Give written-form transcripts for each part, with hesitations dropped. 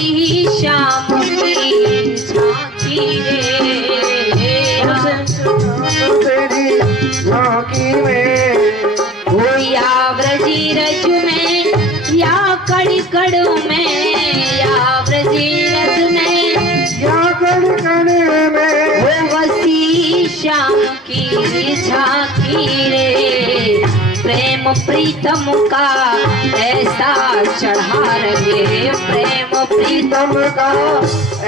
वसी श्याम की झांकी रे। तेरी झांकी में हो या ब्रजी रज में या कड़ कड़ में, या ब्रजी रज में या कण कण में हो वसी श्याम की झांकी रे। प्रेम प्रीतम का ऐसा चढ़ा रंगे, प्रेम प्रीतम का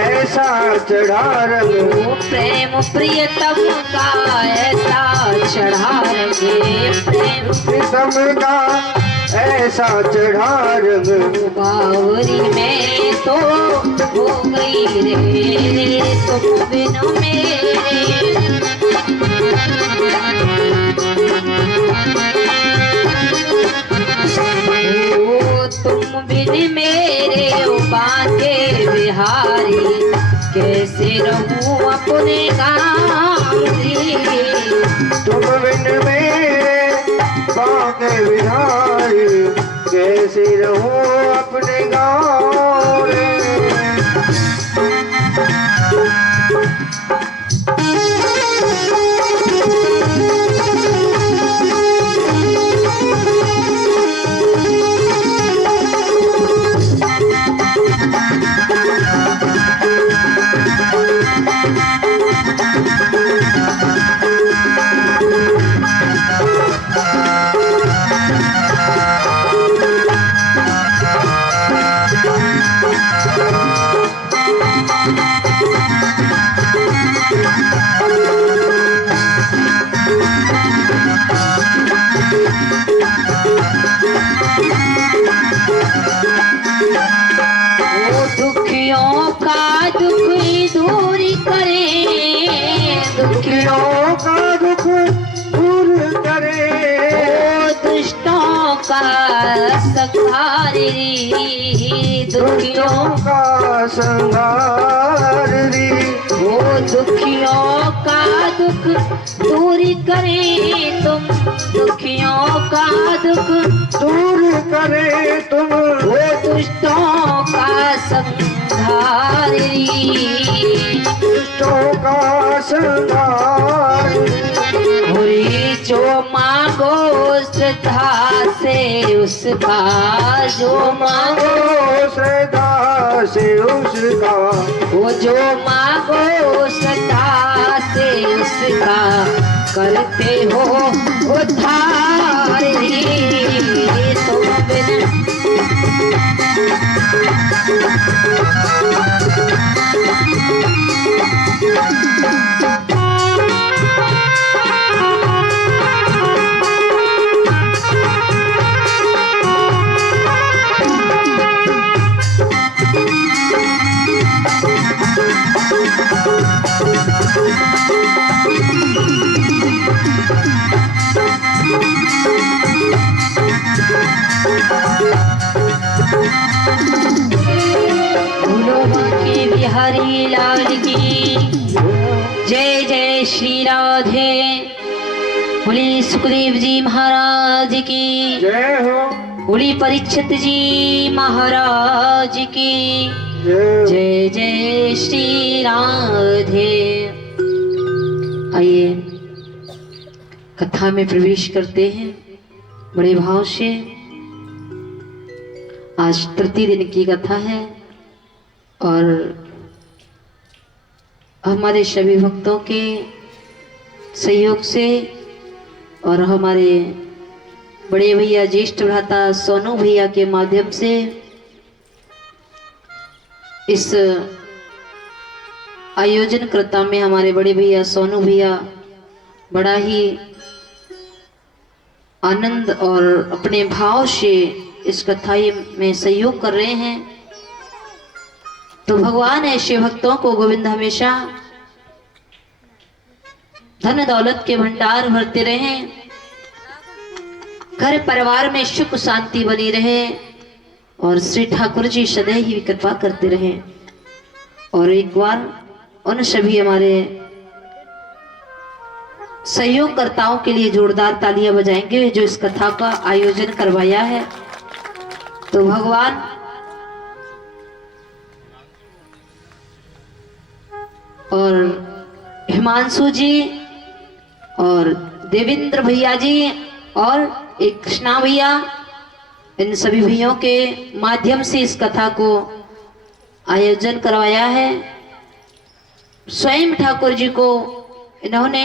ऐसा चढ़ा रंग, प्रेम प्रियतम का ऐसा चढ़ा रंगे, प्रेम प्रीतम का ऐसा चढ़ा रंग। बावरी में तो हो गई रे तुम बिन मेरे। ओ तुम बिन मेरे बांके बिहारी, कैसे रहूं अपने गाँव रे। तुम बिन मेरे बांके बिहारी, कैसे रहूं अपने गाँव रे। दुखियों का दुख दूर करे, दुखियों का दुख दूर करे, दुष्टों का संहार रे। दुखियों का संहार रे। वो दुखियों का दुख दूर करे तुम, दुखियों का दुख दूर करे तुम, वो दुष्टों का संहार रे। दुष्टों का संहार। बुरी जो मांगो श्रद्धा से उसका, जो मांगो श्रद्धा से उसका, वो जो मांगो श्रद्धा से उसका, करते हो उद्धार रे तुम बिन। बिहारी लाल की जय जय श्री राधे। बोली सुखदेव जी महाराज की जय हो, बोली परीक्षित जी महाराज की जय जय श्री राधे। आइए कथा में प्रवेश करते हैं बड़े भाव से। आज तृतीय दिन की कथा है और हमारे सभी भक्तों के सहयोग से और हमारे बड़े भैया ज्येष्ठ भ्राता सोनू भैया के माध्यम से इस आयोजनकर्ता में हमारे बड़े भैया सोनू भैया बड़ा ही आनंद और अपने भाव से इस कथा में सहयोग कर रहे हैं। तो भगवान ऐसे भक्तों को गोविंद हमेशा धन दौलत के भंडार भरते रहे, घर परिवार में सुख शांति बनी रहे और श्री ठाकुर जी सदैव ही कृपा करते रहे। और एक बार उन सभी हमारे सहयोगकर्ताओं के लिए जोरदार तालियां बजाएंगे जो इस कथा का आयोजन करवाया है। तो भगवान और हिमांशु जी और देवेंद्र भैया जी और एक कृष्णा भैया, इन सभी भैयों के माध्यम से इस कथा को आयोजन करवाया है। स्वयं ठाकुर जी को इन्होंने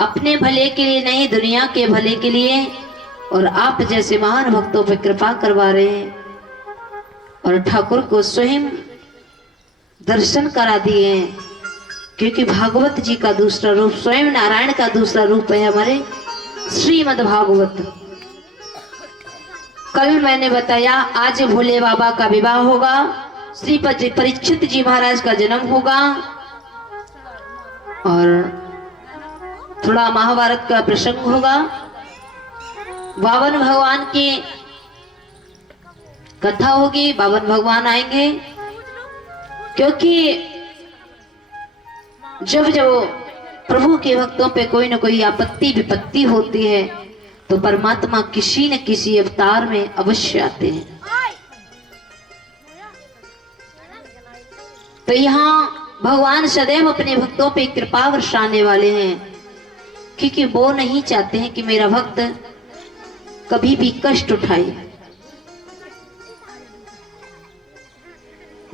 अपने भले के लिए नहीं, दुनिया के भले के लिए और आप जैसे महान भक्तों पर कृपा करवा रहे हैं और ठाकुर को स्वयं दर्शन करा दिए हैं, क्योंकि भागवत जी का दूसरा रूप, स्वयं नारायण का दूसरा रूप है हमारे श्रीमद् भागवत। कल मैंने बताया आज भोले बाबा का विवाह होगा, श्री परीक्षित जी महाराज का जन्म होगा और थोड़ा महाभारत का प्रसंग होगा। बावन भगवान की कथा होगी, बावन भगवान आएंगे, क्योंकि जब जब प्रभु के भक्तों पे कोई न कोई आपत्ति विपत्ति होती है तो परमात्मा किसी न किसी अवतार में अवश्य आते हैं। तो यहाँ भगवान सदैव अपने भक्तों पे कृपा वर्षाने वाले हैं, क्योंकि वो नहीं चाहते हैं कि मेरा भक्त कभी भी कष्ट उठाए।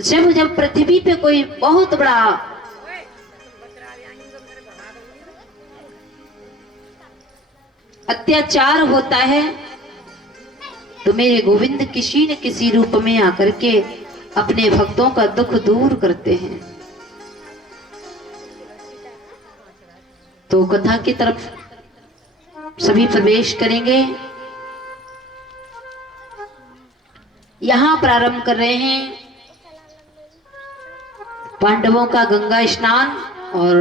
जब पृथ्वी पे कोई बहुत बड़ा अत्याचार होता है तो मेरे गोविंद किसी न किसी रूप में आकर के अपने भक्तों का दुख दूर करते हैं। तो कथा की तरफ सभी प्रवेश करेंगे। यहां प्रारंभ कर रहे हैं पांडवों का गंगा स्नान। और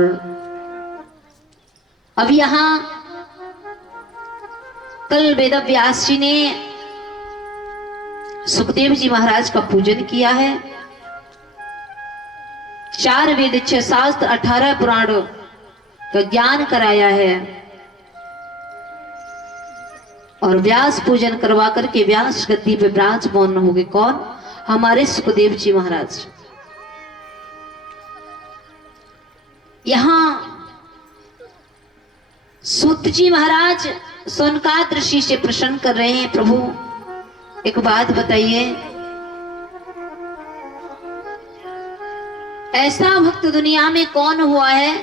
अब यहां कल वेद व्यास जी ने सुखदेव जी महाराज का पूजन किया है। 4 वेद 6 शास्त्र 18 पुराण का ज्ञान कराया है और व्यास पूजन करवा करके व्यास गद्दी पे विराजमान हो गए। कौन? हमारे सुखदेव जी महाराज। यहां सूत जी महाराज सोनकाद ऋषि से प्रश्न कर रहे हैं, प्रभु एक बात बताइए, ऐसा भक्त दुनिया में कौन हुआ है?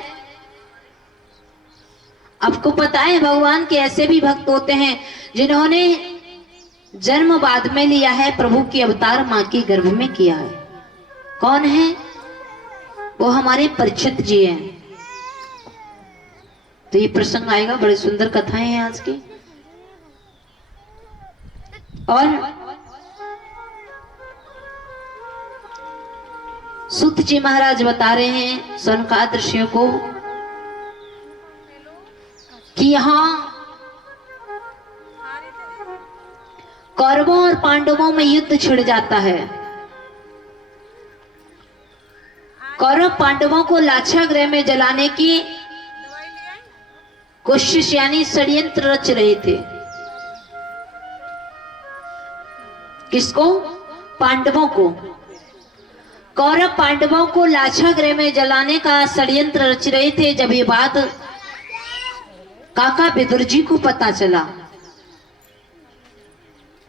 आपको पता है भगवान के ऐसे भी भक्त होते हैं जिन्होंने जन्म बाद में लिया है, प्रभु की अवतार मां के गर्भ में किया है। कौन है वो? हमारे परीक्षित जी हैं। तो ये प्रसंग आएगा, बड़ी सुंदर कथाएं हैं आज की। और सूत जी महाराज बता रहे हैं सनकादिक ऋषियों को कि यहां कौरवों और पांडवों में युद्ध छिड़ जाता है। कौरव पांडवों को लाक्षागृह में जलाने की कोशिश यानी षड्यंत्र रच रहे थे। किसको? पांडवों को। कौरव पांडवों को लाक्षागृह में जलाने का षड्यंत्र रच रहे थे। जब ये बात काका विदुर जी को पता चला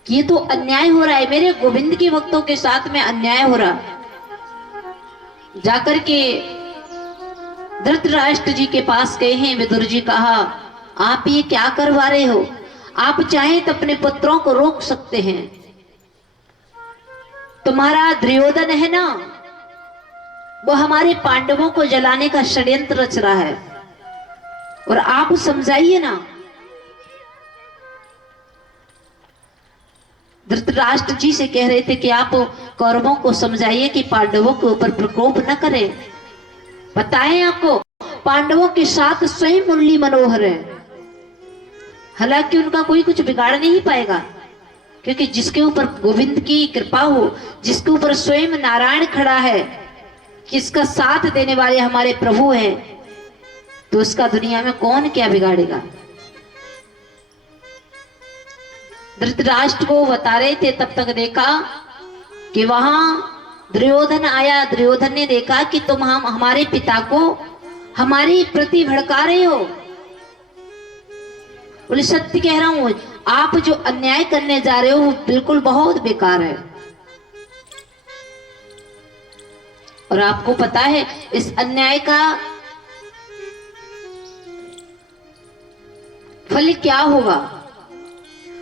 कि ये तो अन्याय हो रहा है, मेरे गोविंद के भक्तों के साथ में अन्याय हो रहा, जाकर के धृतराष्ट्र जी के पास गए हैं। विदुर जी कहा, आप ये क्या करवा रहे हो? आप चाहें तो अपने पुत्रों को रोक सकते हैं। तुम्हारा दुर्योधन है ना, वो हमारे पांडवों को जलाने का षड्यंत्र रच रहा है और आप समझाइए ना। धृतराष्ट्र जी से कह रहे थे कि आप कौरवों को समझाइए कि पांडवों के ऊपर प्रकोप न करें। बताएं आपको, पांडवों के साथ स्वयं मुरली मनोहर है, हालांकि उनका कोई कुछ बिगाड़ नहीं पाएगा, क्योंकि जिसके ऊपर गोविंद की कृपा हो, जिसके ऊपर स्वयं नारायण खड़ा है, किसका साथ देने वाले हमारे प्रभु हैं, तो उसका दुनिया में कौन क्या बिगाड़ेगा। धृतराष्ट्र को बता रहे थे, तब तक देखा कि वहां दुर्योधन आया, दुर्योधन ने देखा कि तुम हमारे पिता को हमारी प्रति भड़का रहे हो। बोले सत्य कह रहा हूं, आप जो अन्याय करने जा रहे हो वो बिल्कुल बहुत बेकार है। और आपको पता है इस अन्याय का फल क्या होगा?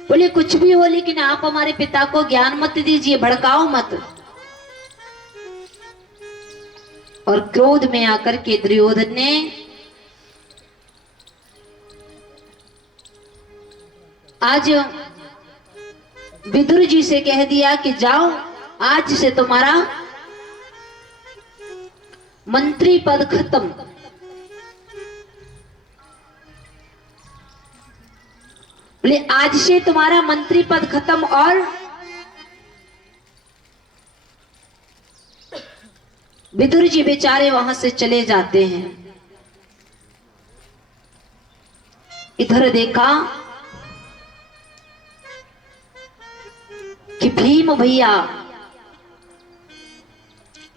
बोले कुछ भी हो, लेकिन आप हमारे पिता को ज्ञान मत दीजिए, भड़काओ मत। और क्रोध में आकर के दुर्योधन ने आज विदुर जी से कह दिया कि जाओ, आज से तुम्हारा मंत्री पद खत्म। बोले आज से तुम्हारा मंत्री पद खत्म। और विदुर जी बेचारे वहां से चले जाते हैं। इधर देखा कि भीम भैया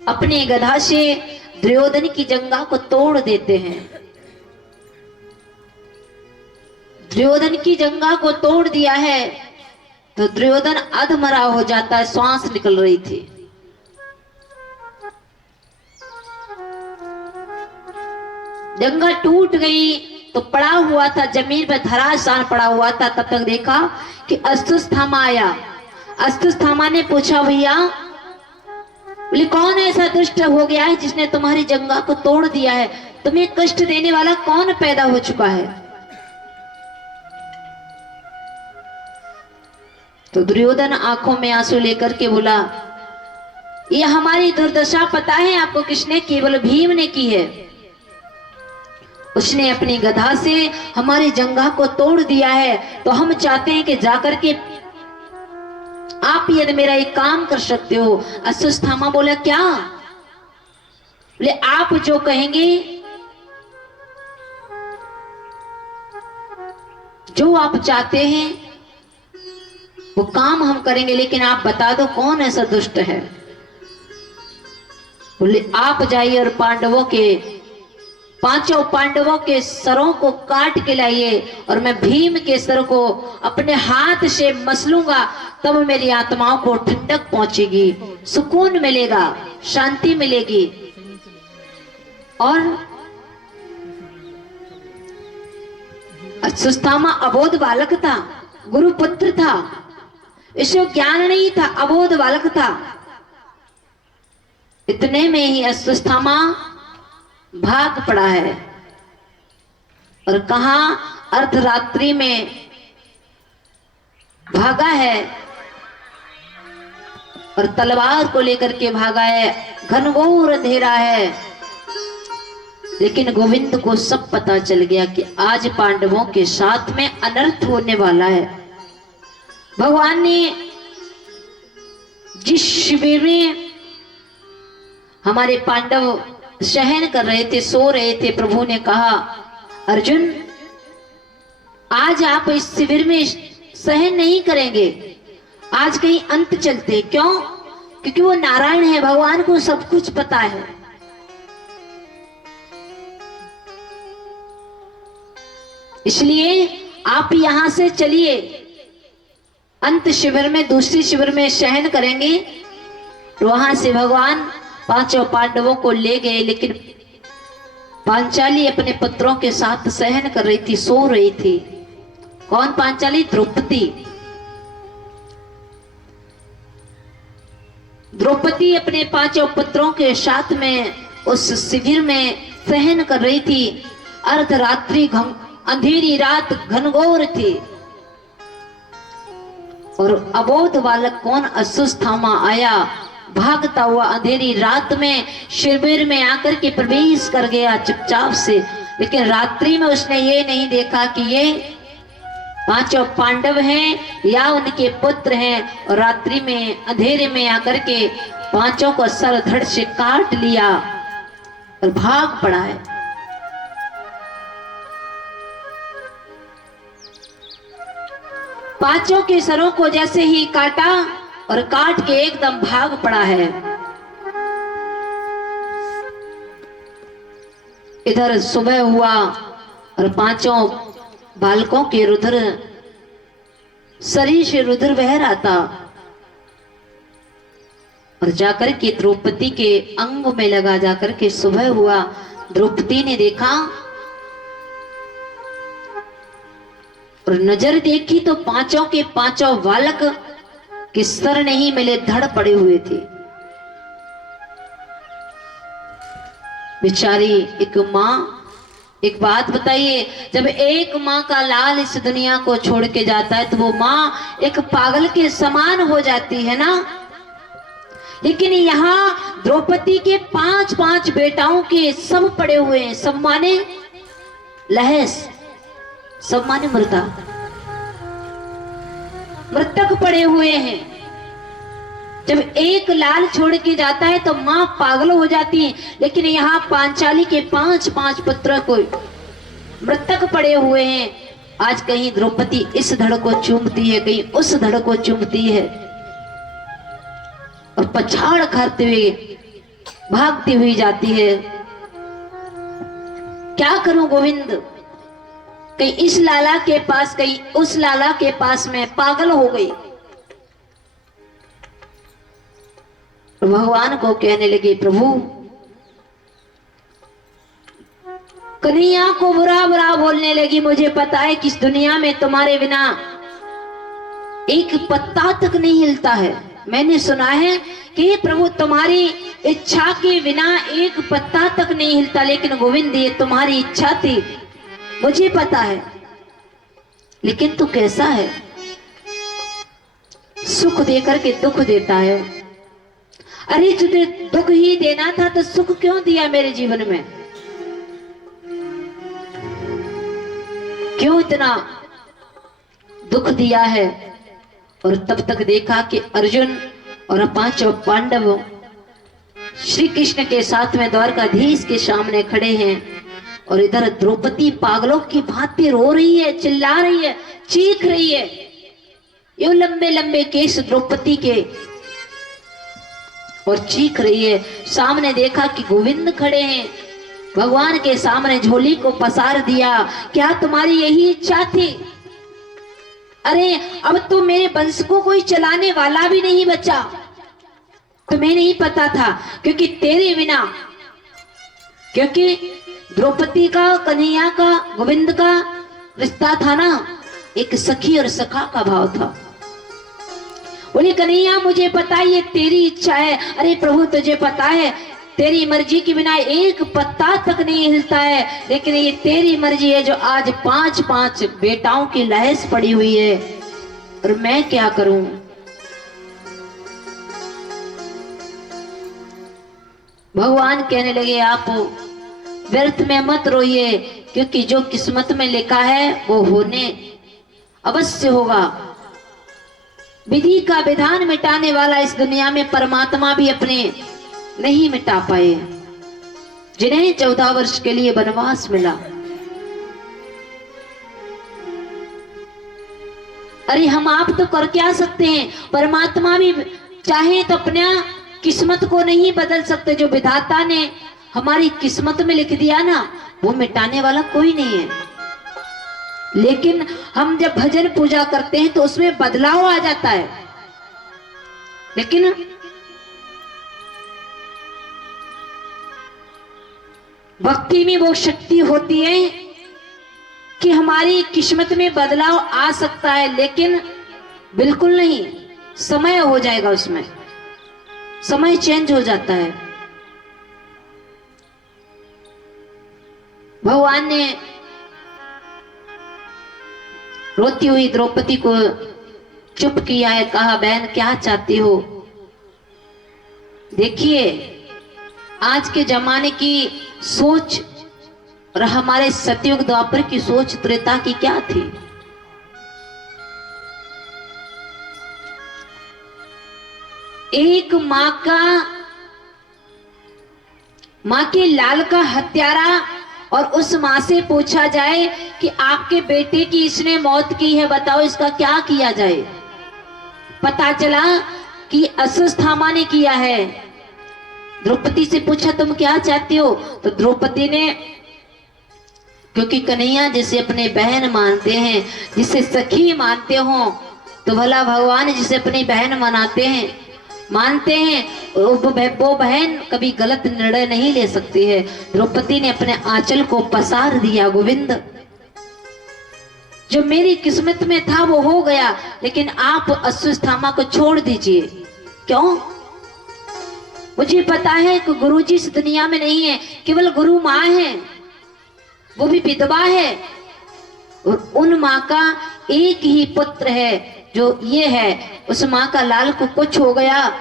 अपने गधा से दुर्योधन की जंगा को तोड़ देते हैं। दुर्योधन की जंगा को तोड़ दिया है तो दुर्योधन अधमरा हो जाता है, श्वास निकल रही थी। जंगा टूट गई तो पड़ा हुआ था जमीन पर, धराशान पड़ा हुआ था। तब तक देखा कि अश्वत्थामा आया। अश्वत्थामा ने पूछा भैया, बोले कौन ऐसा दुष्ट हो गया है जिसने तुम्हारी जंगा को तोड़ दिया है? तुम्हें कष्ट देने वाला कौन पैदा हो चुका है? तो दुर्योधन आंखों में आंसू लेकर के बोला, ये हमारी दुर्दशा पता है आपको किसने? केवल भीम ने की है। उसने अपनी गधा से हमारी जंगा को तोड़ दिया है। तो हम चाहते हैं कि जाकर के आप यदि मेरा एक काम कर सकते हो। अश्वत्थामा बोला क्या? बोले आप जो कहेंगे, जो आप चाहते हैं वो काम हम करेंगे, लेकिन आप बता दो कौन ऐसा दुष्ट है। बोले आप जाइए और पांचों पांडवों के सरों को काट के लाइए और मैं भीम के सर को अपने हाथ से मसलूंगा, तब मेरी आत्माओं को ठंडक पहुंचेगी, सुकून मिलेगा, शांति मिलेगी। और अश्वत्थामा अबोध बालक था, गुरुपुत्र था, इसे ज्ञान नहीं था, अबोध बालक था। इतने में ही अश्वत्थामा भाग पड़ा है। और कहा अर्धरात्रि में भागा है और तलवार को लेकर के भागा है। घनघोर अंधेरा है, लेकिन गोविंद को सब पता चल गया कि आज पांडवों के साथ में अनर्थ होने वाला है। भगवान ने जिस शिविर में हमारे पांडव शयन कर रहे थे, सो रहे थे, प्रभु ने कहा अर्जुन आज आप इस शिविर में सहन नहीं करेंगे, आज कहीं अंत चलते। क्यों? क्योंकि वो नारायण है, भगवान को सब कुछ पता है। इसलिए आप यहां से चलिए, अंत शिविर में, दूसरी शिविर में शयन करेंगे। वहां से भगवान पांचों पांडवों को ले गए, लेकिन पांचाली अपने पुत्रों के साथ सहन कर रही थी, सो रही थी। कौन पांचाली? द्रौपदी। द्रौपदी अपने पांचों पुत्रों के साथ में उस शिविर में सहन कर रही थी। अर्धरात्रि, अंधेरी रात घनघोर थी और अबोध बालक कौन? अश्वत्थामा आया भागता हुआ अंधेरी रात में शिविर में आकर के प्रवेश कर गया चुपचाप से। लेकिन रात्रि में उसने ये नहीं देखा कि ये पांचों पांडव हैं या उनके पुत्र हैं। और रात्रि में अंधेरे में आकर के पांचों को सर धड़ से काट लिया और भाग पड़ा है। पांचों के सरों को जैसे ही काटा और काट के एकदम भाग पड़ा है। इधर सुबह हुआ और पांचों बालकों के रुधिर शरीर से रुधिर बह रहा था और जाकर के द्रौपदी के अंग में लगा। जाकर के सुबह हुआ, द्रौपदी ने देखा और नजर देखी तो पांचों के पांचों बालक के सर नहीं मिले, धड़ पड़े हुए थे। बेचारी एक माँ, एक बात बताइए, जब एक माँ का लाल इस दुनिया को छोड़ के जाता है तो वो माँ एक पागल के समान हो जाती है ना। लेकिन यहाँ द्रौपदी के पांच पांच बेटाओं के सब पड़े हुए हैं। सब माने लहस, सब माने मृता, मृतक पड़े हुए हैं। जब एक लाल छोड़ के जाता है तो मां पागल हो जाती है। लेकिन यहाँ पांचाली के पांच पांच पुत्र को मृतक पड़े हुए हैं। आज कहीं द्रौपदी इस धड़ को चूमती है, कहीं उस धड़ को चूमती है और पछाड़ खाते हुए भागती हुई जाती है। क्या करूं गोविंद, कहीं इस लाला के पास, कहीं उस लाला के पास, मैं पागल हो गई। भगवान को कहने लगे, प्रभु कन्हैया को बुरा बुरा बोलने लगी। मुझे पता है कि इस दुनिया में तुम्हारे बिना एक पत्ता तक नहीं हिलता है। मैंने सुना है कि प्रभु तुम्हारी इच्छा के बिना एक पत्ता तक नहीं हिलता। लेकिन गोविंद ये तुम्हारी इच्छा थी, मुझे पता है। लेकिन तू कैसा है, सुख देकर के दुख देता है। अरे तुझे दुख ही देना था तो सुख क्यों दिया मेरे जीवन में? क्यों इतना दुख दिया है? और तब तक देखा कि अर्जुन और पांचों पांडव श्री कृष्ण के साथ में द्वारकाधीश के सामने खड़े हैं और इधर द्रौपदी पागलों की भांति रो रही है, चिल्ला रही है, चीख रही है। ये लंबे लंबे केस द्रौपदी के और चीख रही है। सामने देखा कि गोविंद खड़े हैं, भगवान के सामने झोली को पसार दिया। क्या तुम्हारी यही इच्छा थी? अरे अब तो मेरे वंश को कोई चलाने वाला भी नहीं बचा। तुम्हें नहीं पता था, क्योंकि तेरे बिना, क्योंकि द्रौपदी का, कन्हैया का, गोविंद का रिश्ता था ना, एक सखी और सखा का भाव था। बोले कन्हैया मुझे पता है ये तेरी इच्छा है। अरे प्रभु तुझे पता है तेरी मर्जी के बिना एक पत्ता तक नहीं हिलता है। लेकिन ये तेरी मर्जी है जो आज पांच पांच बेटाओं की लहस पड़ी हुई है, और मैं क्या करूं? भगवान कहने लगे आप व्यर्थ में मत रोइए, क्योंकि जो किस्मत में लिखा है वो होने अवश्य होगा। विधि का विधान मिटाने वाला इस दुनिया में परमात्मा भी अपने नहीं मिटा पाए, जिन्हें 14 वर्ष के लिए वनवास मिला। अरे हम आप तो कर क्या सकते हैं? परमात्मा भी चाहे तो अपना किस्मत को नहीं बदल सकते। जो विधाता ने हमारी किस्मत में लिख दिया ना, वो मिटाने वाला कोई नहीं है। लेकिन हम जब भजन पूजा करते हैं तो उसमें बदलाव आ जाता है। लेकिन भक्ति में वो शक्ति होती है कि हमारी किस्मत में बदलाव आ सकता है, लेकिन बिल्कुल नहीं, समय हो जाएगा, उसमें समय चेंज हो जाता है। भगवान ने रोती हुई द्रौपदी को चुप किया है, कहा बहन क्या चाहती हो? देखिए आज के जमाने की सोच और हमारे सतयुग द्वापर की सोच त्रेता की क्या थी। एक माँ के लाल का हत्यारा, और उस माँ से पूछा जाए कि आपके बेटे की इसने मौत की है, बताओ इसका क्या किया जाए? पता चला कि अश्वत्थामा ने किया है। द्रौपदी से पूछा तुम क्या चाहती हो? तो द्रौपदी ने क्योंकि कन्हैया जिसे अपने बहन मानते हैं, जिसे सखी मानते हो, तो भला भगवान जिसे अपनी बहन मानते हैं वो बहन कभी गलत निर्णय नहीं ले सकती है। द्रौपदी ने अपने आंचल को पसार दिया। गोविंद, जो मेरी किस्मत में था वो हो गया, लेकिन आप अश्वत्थामा को छोड़ दीजिए। क्यों? मुझे पता है कि गुरुजी इस दुनिया में नहीं है, केवल गुरु माँ है, वो भी विधवा है, और उन माँ का एक ही पुत्र है जो ये है। उस माँ का लाल को कुछ हो गया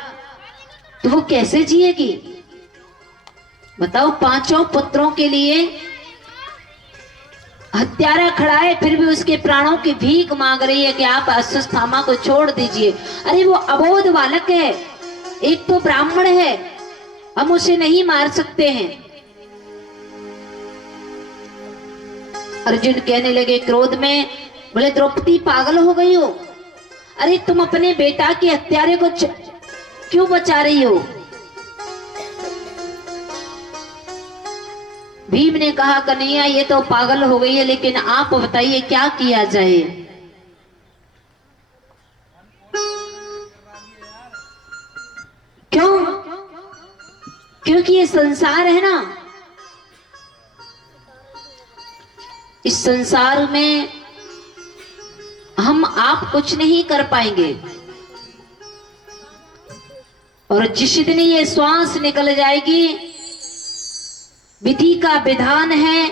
तो वो कैसे जिएगी? बताओ, 5 पुत्रों के लिए हत्यारा खड़ा है, फिर भी उसके प्राणों की भीख मांग रही है कि आप अश्वत्थामा को छोड़ दीजिए। अरे वो अबोध बालक है, एक तो ब्राह्मण है, हम उसे नहीं मार सकते हैं। अर्जुन कहने लगे क्रोध में, बोले द्रौपदी पागल हो गई हो? अरे तुम अपने बेटा के हत्यारे को क्यों बचा रही हो? भीम ने कहा कन्हैया ये तो पागल हो गई है, लेकिन आप बताइए क्या किया जाए? क्यों? क्योंकि ये संसार है ना, इस संसार में हम आप कुछ नहीं कर पाएंगे, और जिस दिन ये श्वास निकल जाएगी, विधि का विधान है,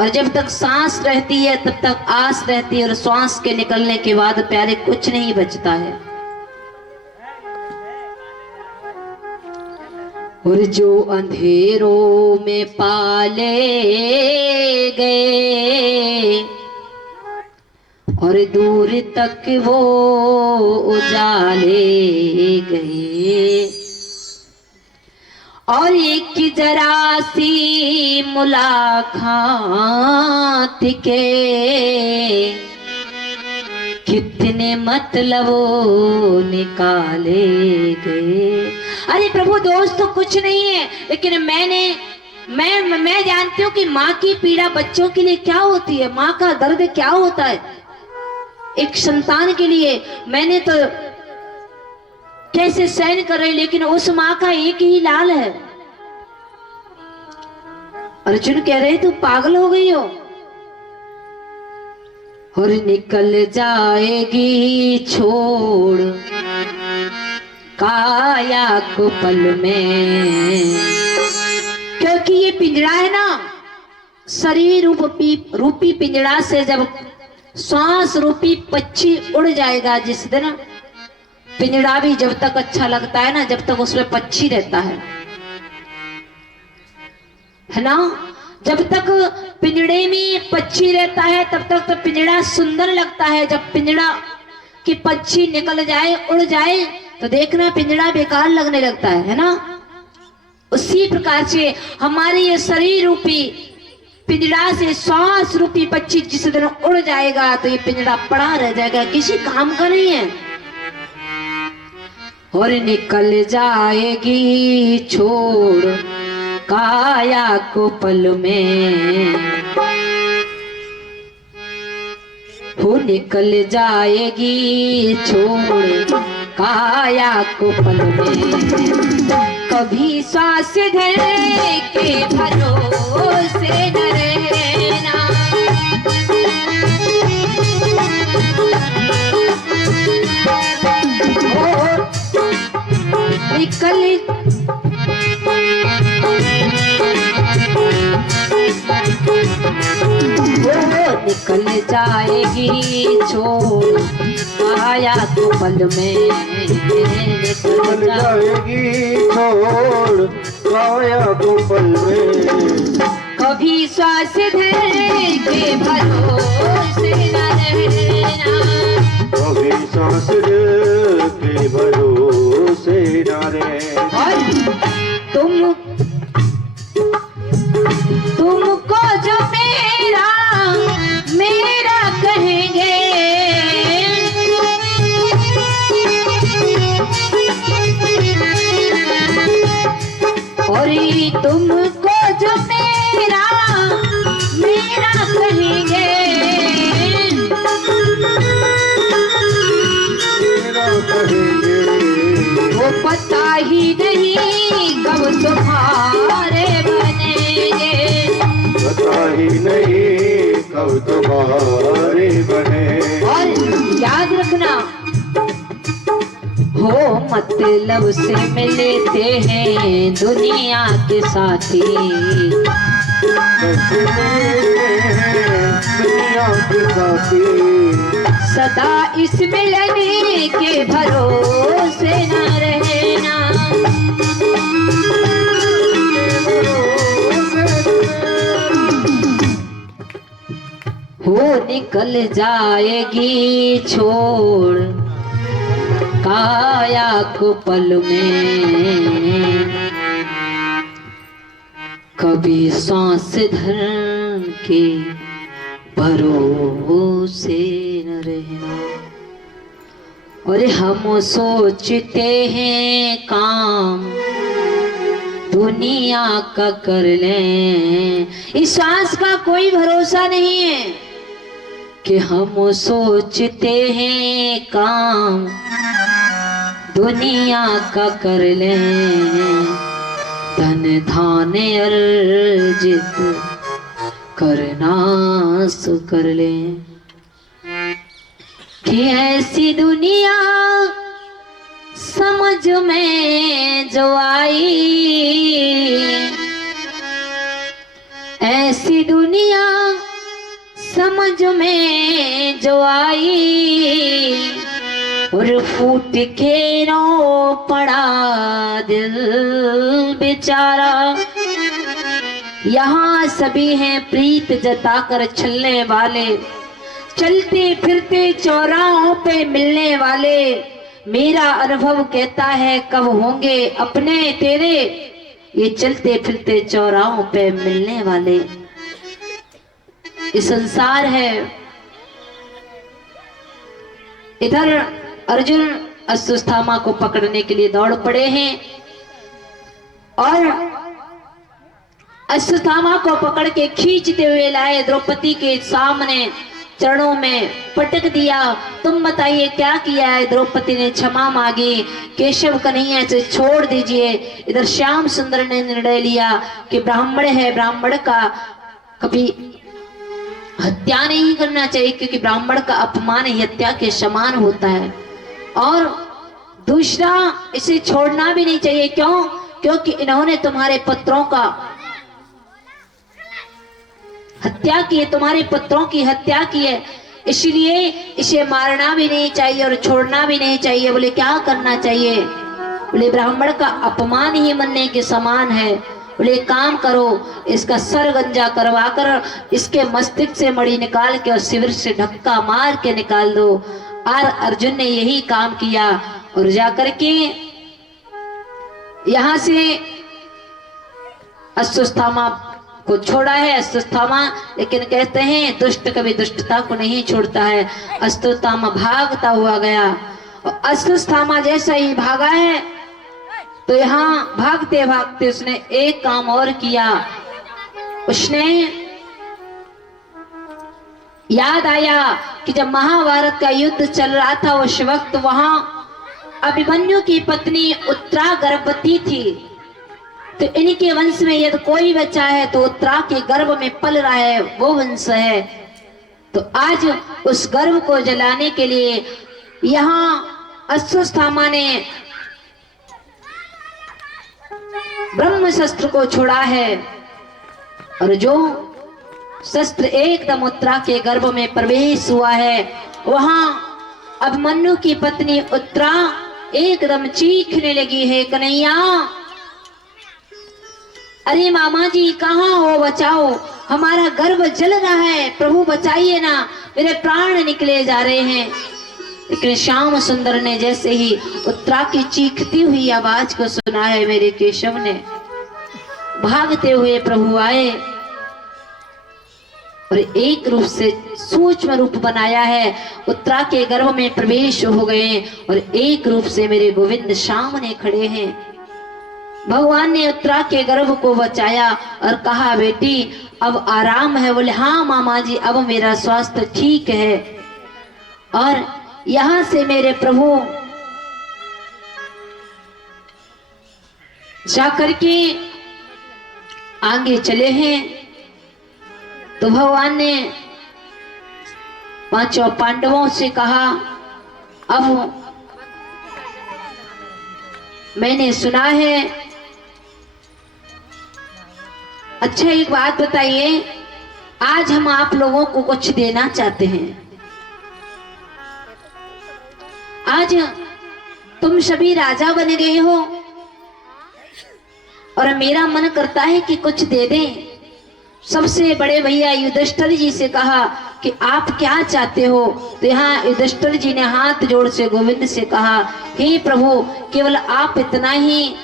और जब तक सांस रहती है तब तक आस रहती है, और श्वास के निकलने के बाद प्यारे कुछ नहीं बचता है। और जो अंधेरों में पाले गए और दूर तक वो उजाले गए, और एक जरा सी मुलाकात के कितने मतलब निकाले गए। अरे प्रभु, दोस्त तो कुछ नहीं है, लेकिन मैं जानती हूँ कि माँ की पीड़ा बच्चों के लिए क्या होती है, माँ का दर्द क्या होता है एक संतान के लिए। मैंने तो कैसे सहन कर रही, लेकिन उस माँ का एक ही लाल है। अर्जुन कह रहे तू पागल हो गई हो, और निकल जाएगी छोड़ काया को पल में। क्योंकि ये पिंजड़ा है ना, शरीर रूपी पिंजड़ा से जब श्वास रूपी पक्षी उड़ जाएगा, जिस दिन पिंजड़ा भी जब तक अच्छा लगता है ना, जब तक उसमें पक्षी रहता है ना, जब तक पिंजड़े में पक्षी रहता है तब तक तो पिंजड़ा सुंदर लगता है। जब पिंजड़ा की पक्षी निकल जाए, उड़ जाए, तो देखना पिंजड़ा बेकार लगने लगता है ना। उसी प्रकार से हमारे ये शरीर रूपी पिंजड़ा से श्वास रूपी पक्षी जिस दिन उड़ जाएगा तो ये पिंजड़ा पड़ा रह जाएगा, किसी काम का नहीं है। और निकल जाएगी छोड़ काया को पल में, वो निकल जाएगी छोड़ काया को पल में। कभी श्वास धर के भरोसे न रहना, निकल निकल जाएगी छोड़ काया को पल में, निकल जाएगी छोड़ काया को पल में। कभी श्वास धर के भरोसे न रहना, कभी सांस के भरोसे न रहना। तुमको जो मेरा कहेंगे, और तुमको जो मेरा मेरा कहेंगे, मेरा कहेंगे, वो पता ही नहीं कब तुम्हारे बनेंगे, पता ही नहीं कब तुम्हारे बने। और याद रखना, हो मतलब से मिलते हैं दुनिया के साथी, दुनिया के साथी, सदा इस मिलने के भरोसे न रहना, हो निकल जाएगी छोड़ काया को पल में, कभी सांस धर के भरोसे न रहना। और हम सोचते हैं काम दुनिया का कर लें, इस सांस का कोई भरोसा नहीं है कि हम सोचते हैं काम दुनिया का कर लें, धन धान अर्जित करना सो कर लें, कि ऐसी दुनिया समझ में जो आई, ऐसी दुनिया समझ में जो आई, और फूट के रो पड़ा दिल बेचारा। यहाँ सभी हैं प्रीत जताकर छलने वाले, चलते फिरते चौराहों पे मिलने वाले। मेरा अनुभव कहता है कब होंगे अपने तेरे ये चलते फिरते चौराहों पे मिलने वाले। ये संसार है। इधर अर्जुन अश्वत्थामा को पकड़ने के लिए दौड़ पड़े हैं और अश्वत्थामा को पकड़ के खींचते हुए लाए द्रौपदी के सामने चरणों में पटक दिया। तुम बताइए क्या किया है? द्रौपदी ने क्षमा मांगी, केशव कन्हैया से छोड़ दीजिए। इधर श्याम सुंदर ने निर्णय लिया कि ब्राह्मण है, ब्राह्मण का कभी हत्या नहीं करना चाहिए क्योंकि ब्राह्मण का अपमान ही हत्या के समान होता है। और दूसरा, इसे छोड़ना भी नहीं चाहिए। क्यों? क्योंकि इन्होंने तुम्हारे पुत्रों का हत्या की है, तुम्हारे पुत्रों की हत्या की है, इसलिए इसे मारना भी नहीं चाहिए और छोड़ना भी नहीं चाहिए। बोले क्या करना चाहिए? बोले ब्राह्मण का अपमान ही मरने के समान है। बोले काम करो, इसका सर गंजा करवा कर इसके मस्तिष्क से मणि निकाल के और शिविर से धक्का मार के निकाल दो। और अर्जुन ने यही काम किया और जाकर के यहां से अश्वत्थामा को छोड़ा है। अश्वत्थामा लेकिन कहते हैं दुष्ट कभी दुष्टता को नहीं छोड़ता है। अश्वत्थामा भागता हुआ गया और अश्वत्थामा जैसा ही भागा है तो यहाँ भागते भागते उसने एक काम और किया। उसने याद आया कि जब महाभारत का युद्ध चल रहा था उस वक्त वहां अभिमन्यु की पत्नी उत्तरा गर्भवती थी। तो इनके वंश में यदि कोई बच्चा है तो उत्तरा के गर्भ में पल रहा है वो वंश है। तो आज उस गर्भ को जलाने के लिए यहाँ अश्वत्थामा ने ब्रह्म शस्त्र को छोड़ा है और जो शस्त्र एकदम उत्तरा के गर्भ में प्रवेश हुआ है वहां अभिमन्यु की पत्नी उत्तरा एकदम चीखने लगी है, कन्हैया, अरे मामा जी कहाँ हो, बचाओ, हमारा गर्भ जल रहा है, प्रभु बचाइए ना, मेरे प्राण निकले जा रहे हैं। लेकिन श्याम सुंदर ने जैसे ही उत्तरा की चीखती हुई आवाज को सुना है, मेरे केशव ने भागते हुए प्रभु आए और एक रूप से सूक्ष्म रूप बनाया है, उत्तरा के गर्भ में प्रवेश हो गए और एक रूप से मेरे गोविंद सामने खड़े हैं। भगवान ने उत्तरा के गर्भ को बचाया और कहा बेटी अब आराम है। बोले हाँ मामा जी अब मेरा स्वास्थ्य ठीक है। और यहाँ से मेरे प्रभु जाकर के आगे चले हैं। तो भगवान ने पांचों पांडवों से कहा अब मैंने सुना है, अच्छा एक बात बताइए, आज हम आप लोगों को कुछ देना चाहते हैं। आज तुम सभी राजा बन गए हो और मेरा मन करता है कि कुछ दे दें। सबसे बड़े भैया युधिष्ठिर जी से कहा कि आप क्या चाहते हो। तो यहाँ युधिष्ठिर जी ने हाथ जोड़ से गोविंद से कहा, हे प्रभु केवल आप इतना ही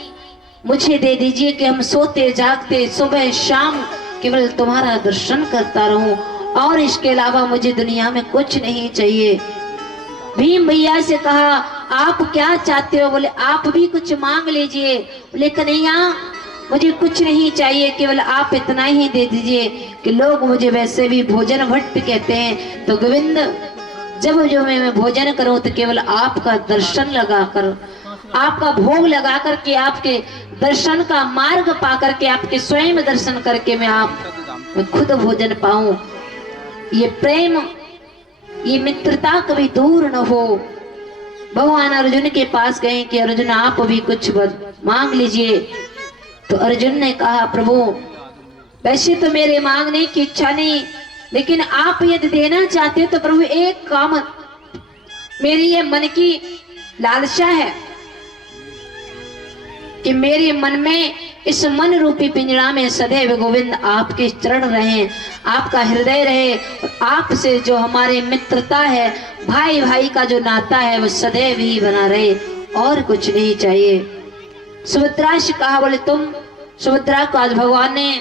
मुझे दे दीजिए कि हम सोते जागते सुबह शाम केवल तुम्हारा दर्शन करता रहूं, और इसके अलावा मुझे दुनिया में कुछ नहीं चाहिए। भीम भैया से कहा आप क्या चाहते हो। बोले आप भी कुछ मांग लीजिए। बोले कन्हैया मुझे कुछ नहीं चाहिए, केवल आप इतना ही दे दीजिए कि लोग मुझे वैसे भी भोजन भट्ट कहते हैं। तो गोविंद जब जो मैं भोजन करूं तो केवल आपका दर्शन लगाकर, आपका भोग लगा करके, आपके दर्शन का मार्ग पा करके, आपके स्वयं दर्शन करके मैं खुद भोजन पाऊं। ये प्रेम ये मित्रता कभी दूर न हो। भगवान अर्जुन के पास गए कि अर्जुन आप भी कुछ मांग लीजिए। तो अर्जुन ने कहा प्रभु वैसे तो मेरे मांगने की इच्छा नहीं, लेकिन आप यदि देना चाहते तो प्रभु एक काम, मेरी ये मन की लालसा है कि मेरे मन में इस मन रूपी पिंजरा में सदैव गोविंद आपके चरण रहे, आपका हृदय रहे, और आपसे जो हमारे मित्रता है, भाई भाई का जो नाता है वो सदैव ही बना रहे, और कुछ नहीं चाहिए। सुभद्रा से कहा बोले तुम, सुभद्रा को आज भगवान ने,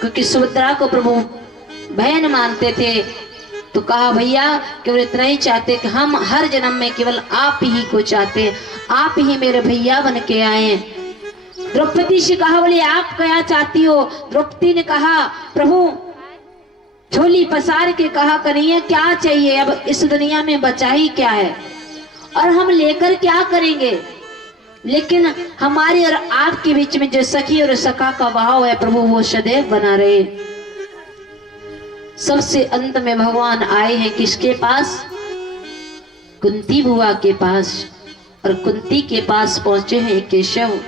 क्योंकि सुभद्रा को प्रभु बहन मानते थे, तो कहा भैया केवल इतना ही चाहते कि हम हर जन्म में केवल आप ही को चाहते, आप ही मेरे भैया बन के आए। द्रौपदी से कहा बोले आप क्या चाहती हो। द्रौपदी ने कहा प्रभु झोली पसार के कहा कन्हैया क्या चाहिए, अब इस दुनिया में बचा ही क्या है और हम लेकर क्या करेंगे। लेकिन हमारे और आपके बीच में जो सखी और सखा का भाव है प्रभु वो सदैव बना रहे। सबसे अंत में भगवान आए हैं किसके पास, कुंती बुआ के पास, और कुंती के पास पहुंचे हैं केशव।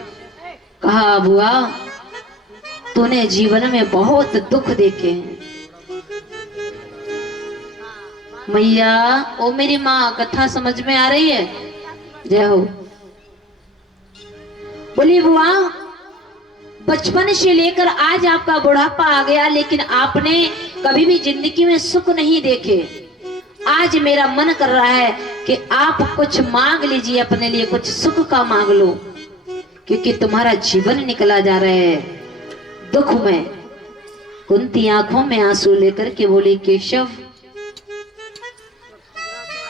कहा बुआ तूने जीवन में बहुत दुख देखे हैं। मैया ओ मेरी माँ कथा समझ में आ रही है, जय हो। बोली बुआ बचपन से लेकर आज आपका बुढ़ापा आ गया, लेकिन आपने कभी भी जिंदगी में सुख नहीं देखे। आज मेरा मन कर रहा है कि आप कुछ मांग लीजिए, अपने लिए कुछ सुख का मांग लो, क्योंकि तुम्हारा जीवन निकला जा रहा है दुख में। कुंती आंखों में आंसू लेकर के बोली केशव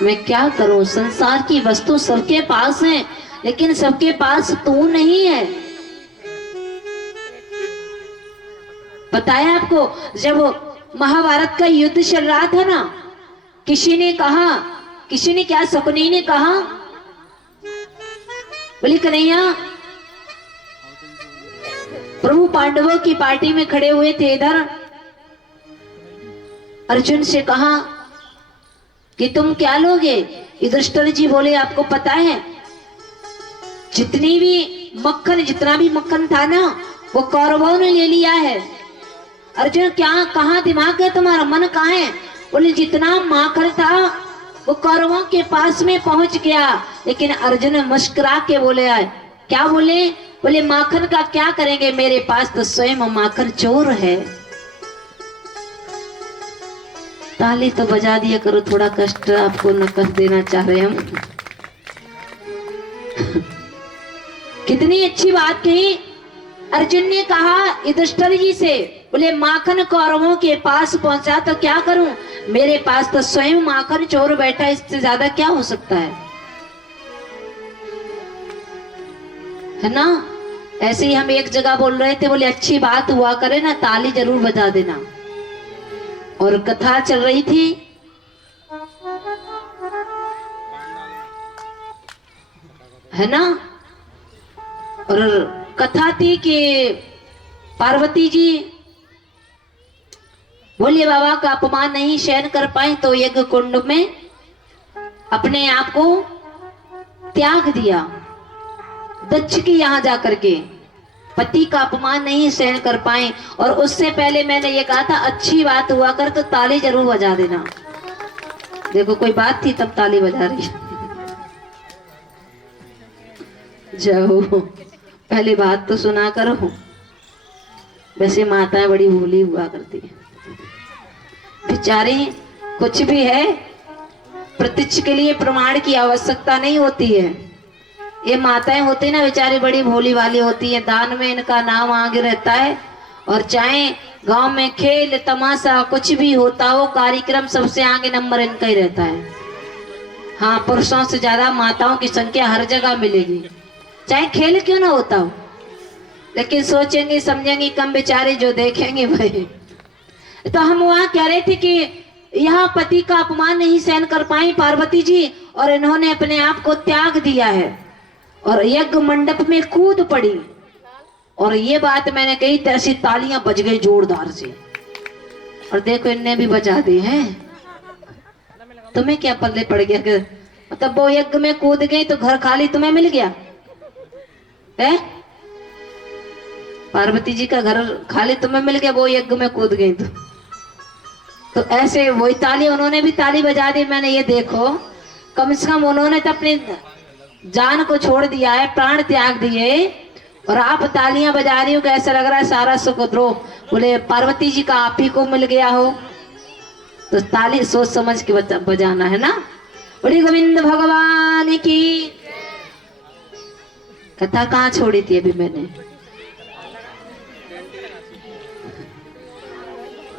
मैं क्या करूं, संसार की वस्तु सबके पास है, लेकिन सबके पास तू नहीं है। बताया आपको जब महाभारत का युद्ध चल रहा था ना, किसी ने कहा, किसी ने क्या, शकुनी ने कहा बोली कन्हैया प्रभु पांडवों की पार्टी में खड़े हुए थे इधर, अर्जुन से कहा कि तुम क्या लोगे। युधिष्ठिर जी बोले आपको पता है जितनी भी मक्खन, जितना भी मक्खन था ना वो कौरवों ने ले लिया है। अर्जुन क्या, कहाँ दिमाग है तुम्हारा, मन कहाँ है। बोले जितना माखन था वो कौरवों के पास में पहुंच गया। लेकिन अर्जुन मुस्कुरा के बोले क्या बोले, बोले माखन का क्या करेंगे, मेरे पास तो स्वयं माखन चोर है। ताली तो बजा दिया करो, थोड़ा कष्ट आपको न कर देना चाह रहे हम। कितनी अच्छी बात कही। अर्जुन ने कहा युधिष्ठिर जी से, बोले माखन कौरवों के पास पहुंचा तो क्या करूं, मेरे पास तो स्वयं माखन चोर बैठा, इससे ज्यादा क्या हो सकता है। है ना। ऐसे ही हम एक जगह बोल रहे थे, बोले अच्छी बात हुआ करे ना ताली जरूर बजा देना। और कथा चल रही थी, है ना। और कथा थी कि पार्वती जी बोले बाबा का अपमान नहीं सहन कर पाए तो यज्ञ कुंड में अपने आप को त्याग दिया। दक्ष के यहाँ जाकर के पति का अपमान नहीं सहन कर पाए। और उससे पहले मैंने ये कहा था अच्छी बात हुआ कर तो ताली जरूर बजा देना। देखो कोई बात थी तब ताली बजा रही। जाओ पहले बात तो सुना करो। वैसे माताएं बड़ी भोली हुआ करती है बेचारी। कुछ भी है प्रत्यक्ष के लिए प्रमाण की आवश्यकता नहीं होती है। ये माताएं होती ना बेचारी बड़ी भोली वाली होती है। दान में इनका नाम आगे रहता है। और चाहे गांव में खेल तमाशा कुछ भी होता हो कार्यक्रम सबसे आगे नंबर इनका ही रहता है। हाँ पुरुषों से ज्यादा माताओं की संख्या हर जगह मिलेगी, चाहे खेल क्यों ना होता हो। लेकिन सोचेंगे समझेंगे कम बेचारे जो देखेंगे भाई। तो हम वहां कह रहे थे कि यहाँ पति का अपमान नहीं सहन कर पाई पार्वती जी और इन्होंने अपने आप को त्याग दिया है और यज्ञ मंडप में कूद पड़ी। और ये बात मैंने कही तो ऐसी तालियां बज गई जोरदार से। और देखो इनने भी बजा दी हैं। तुम्हें क्या पल्ले पड़ गया कि मतलब वो यज्ञ में कूद गई तो घर खाली तुम्हें मिल गया है। पार्वती जी का घर खाली तुम्हें मिल गया, वो यज्ञ में कूद गई तो ऐसे वही ताली उन्होंने भी ताली बजा दी। मैंने ये देखो कम से कम उन्होंने तो अपनी जान को छोड़ दिया है, प्राण त्याग दिए और आप तालियां बजा रही हो। कैसा लग रहा है सारा सुख द्रोह बोले पार्वती जी का आप ही को मिल गया हो। तो ताली सोच समझ के बजाना है ना। बोले गोविंद भगवान की। कथा कहाँ छोड़ी थी अभी मैंने,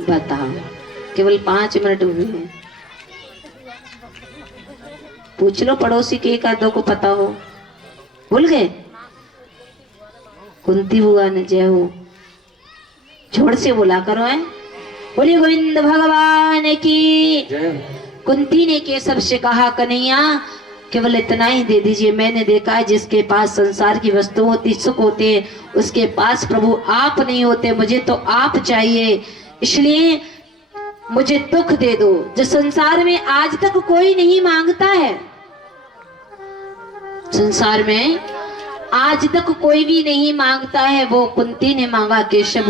बताओ। केवल 5 मिनट हुए हैं। पूछ लो पड़ोसी के एक आधों को पता हो। भूल गए। कुंती बुआ ने जय हो जोर से बोला करो है। बोलिए गोविंद भगवान की। कुंती ने केशव से कहा कन्हैया केवल इतना ही दे दीजिए। मैंने देखा है जिसके पास संसार की वस्तु होती सुख होते उसके पास प्रभु आप नहीं होते। मुझे तो आप चाहिए, इसलिए मुझे दुख दे दो जो संसार में आज तक कोई नहीं मांगता है। संसार में आज तक कोई भी नहीं मांगता है, वो कुंती ने मांगा। केशव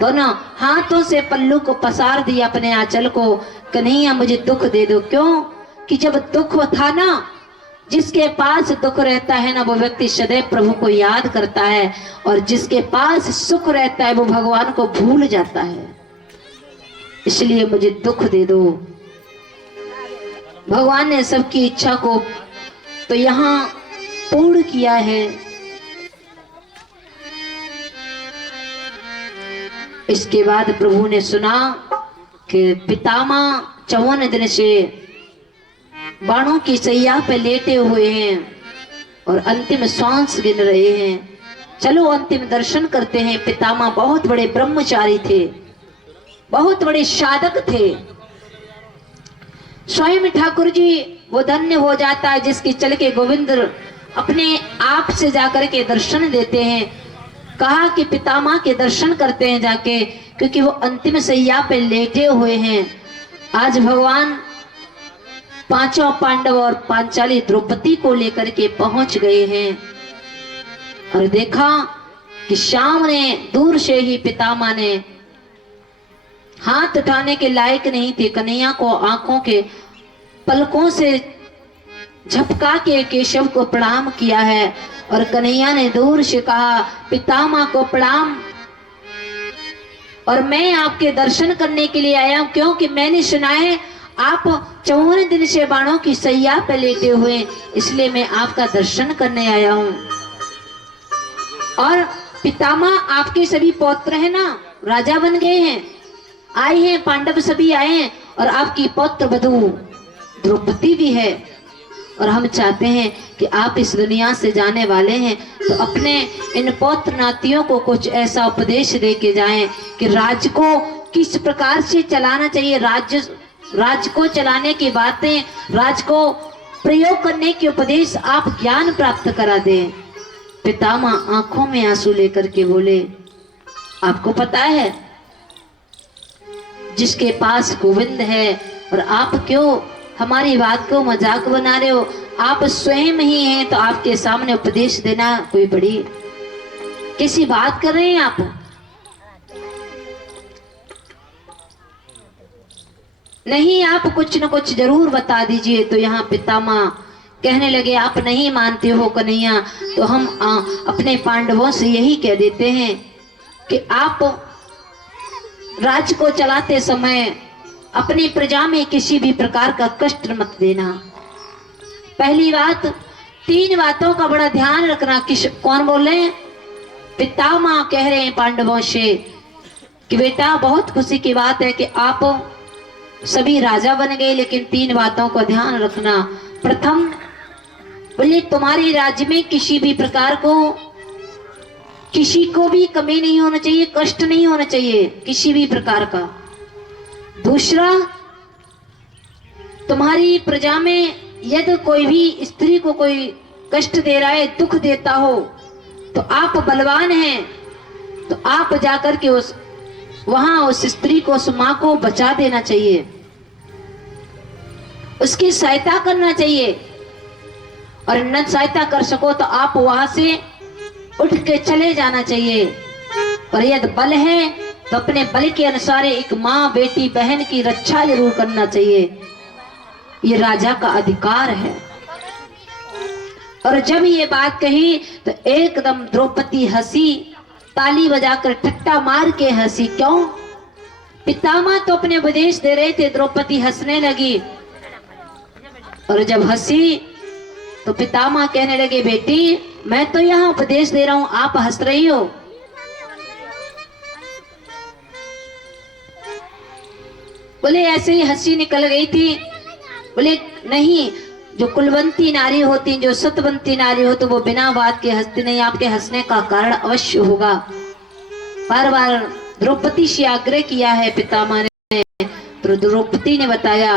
दोनों हाथों से पल्लू को पसार दिया अपने आंचल को। कन्हैया मुझे दुख दे दो। क्यों कि जब दुख था ना, जिसके पास दुख रहता है ना वो व्यक्ति सदैव प्रभु को याद करता है और जिसके पास सुख रहता है वो भगवान को भूल जाता है। इसलिए मुझे दुख दे दो। भगवान ने सबकी इच्छा को तो यहाँ पूर्ण किया है। इसके बाद प्रभु ने सुना कि पितामह 54 दिन से बाणों की सैया पे लेटे हुए हैं और अंतिम श्वास गिन रहे हैं। चलो अंतिम दर्शन करते हैं। पितामह बहुत बड़े ब्रह्मचारी थे, बहुत बड़े साधक थे। स्वयं ठाकुर जी वो धन्य हो जाता है जिसकी चल के गोविंद अपने आप से जाकर के दर्शन देते हैं। कहा कि पितामह के दर्शन करते हैं जाके, क्योंकि वो अंतिम सैया पे लेटे हुए हैं। आज भगवान पांचों पांडव और पांचाली द्रौपदी को लेकर के पहुंच गए हैं और देखा कि शाम ने दूर से ही पितामह ने हाथ उठाने के लायक नहीं थे। कन्हैया को आंखों के पलकों से झपका के केशव को प्रणाम किया है और कन्हैया ने दूर से कहा पितामह को प्रणाम और मैं आपके दर्शन करने के लिए आया हूं, क्योंकि मैंने सुना है आप 54 दिन से बाणों की सैया पे लेटे हुए, इसलिए मैं आपका दर्शन करने आया हूं। और पितामह आपके सभी पौत्र हैं ना, राजा बन गए हैं, आए हैं, पांडव सभी आए हैं और आपकी पौत्र वधू द्रौपदी भी है और हम चाहते हैं कि आप इस दुनिया से जाने वाले हैं तो अपने इन पौत्र नातियों को कुछ ऐसा उपदेश दे के जाएं कि राज्य को किस प्रकार से चलाना चाहिए, राज्य को चलाने की बातें, राज्य को प्रयोग करने के उपदेश आप ज्ञान प्राप्त करा दें। पितामह आंखों में आंसू लेकर के बोले, आपको पता है जिसके पास गोविंद है, और आप क्यों हमारी बात को मजाक बना रहे हो? आप स्वयं ही हैं तो आपके सामने उपदेश देना कोई बड़ी कैसी बात कर रहे हैं आप? नहीं, आप कुछ न कुछ जरूर बता दीजिए। तो यहाँ पितामह कहने लगे, आप नहीं मानते हो कन्हैया तो हम अपने पांडवों से यही कह देते हैं कि आप राज्य को चलाते समय अपनी प्रजा में किसी भी प्रकार का कष्ट मत देना। पहली बात, 3 बातों का बड़ा ध्यान रखना। कौन बोल रहे हैं? पितामह कह रहे हैं पांडवों से कि बेटा बहुत खुशी की बात है कि आप सभी राजा बन गए, लेकिन 3 बातों का ध्यान रखना। प्रथम बोले, तुम्हारे राज्य में किसी भी प्रकार को किसी को भी कमी नहीं होना चाहिए, कष्ट नहीं होना चाहिए किसी भी प्रकार का। दूसरा, तुम्हारी प्रजा में यदि कोई भी स्त्री को कोई कष्ट दे रहा है, दुख देता हो, तो आप बलवान हैं तो आप जाकर के वहां उस स्त्री को, उस मां को बचा देना चाहिए, उसकी सहायता करना चाहिए। और न सहायता कर सको तो आप वहां से उठ के चले जाना चाहिए। और यदि बल है तो अपने बल के अनुसार एक माँ, बेटी, बहन की रक्षा जरूर करना चाहिए। ये राजा का अधिकार है। और जब ये बात कही तो एकदम द्रौपदी हंसी, ताली बजाकर ठट्टा मार के हंसी। क्यों? पितामह तो अपने उपदेश दे रहे थे, द्रौपदी हंसने लगी। और जब हंसी तो पितामह कहने लगे, बेटी मैं तो यहाँ उपदेश दे रहा हूं, आप हंस रही हो। बोले ऐसे ही हंसी निकल गई थी। बोले नहीं, जो कुलवंती नारी होती, जो सतवंती नारी हो, तो वो बिना बात के हंसती नहीं, आपके हंसने का कारण अवश्य होगा। बार बार द्रौपदी से आग्रह किया है पितामह ने, तो द्रौपदी ने बताया,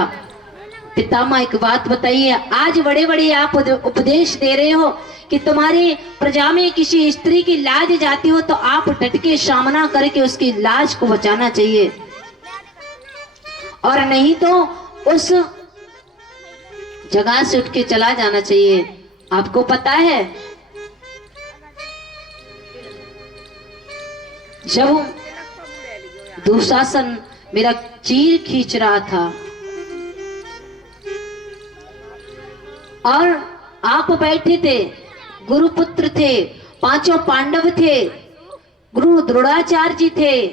पितामह एक बात बताइए, आज बड़े बड़े आप उपदेश दे रहे हो कि तुम्हारी प्रजा में किसी स्त्री की लाज जाती हो तो आप डट के सामना करके उसकी लाज को बचाना चाहिए, और नहीं तो उस जगह से उठ के चला जाना चाहिए। आपको पता है जब दुशासन मेरा चीर खींच रहा था और आप बैठे थे, गुरुपुत्र थे, 5 पांडव थे, गुरु द्रोणाचार्य जी थे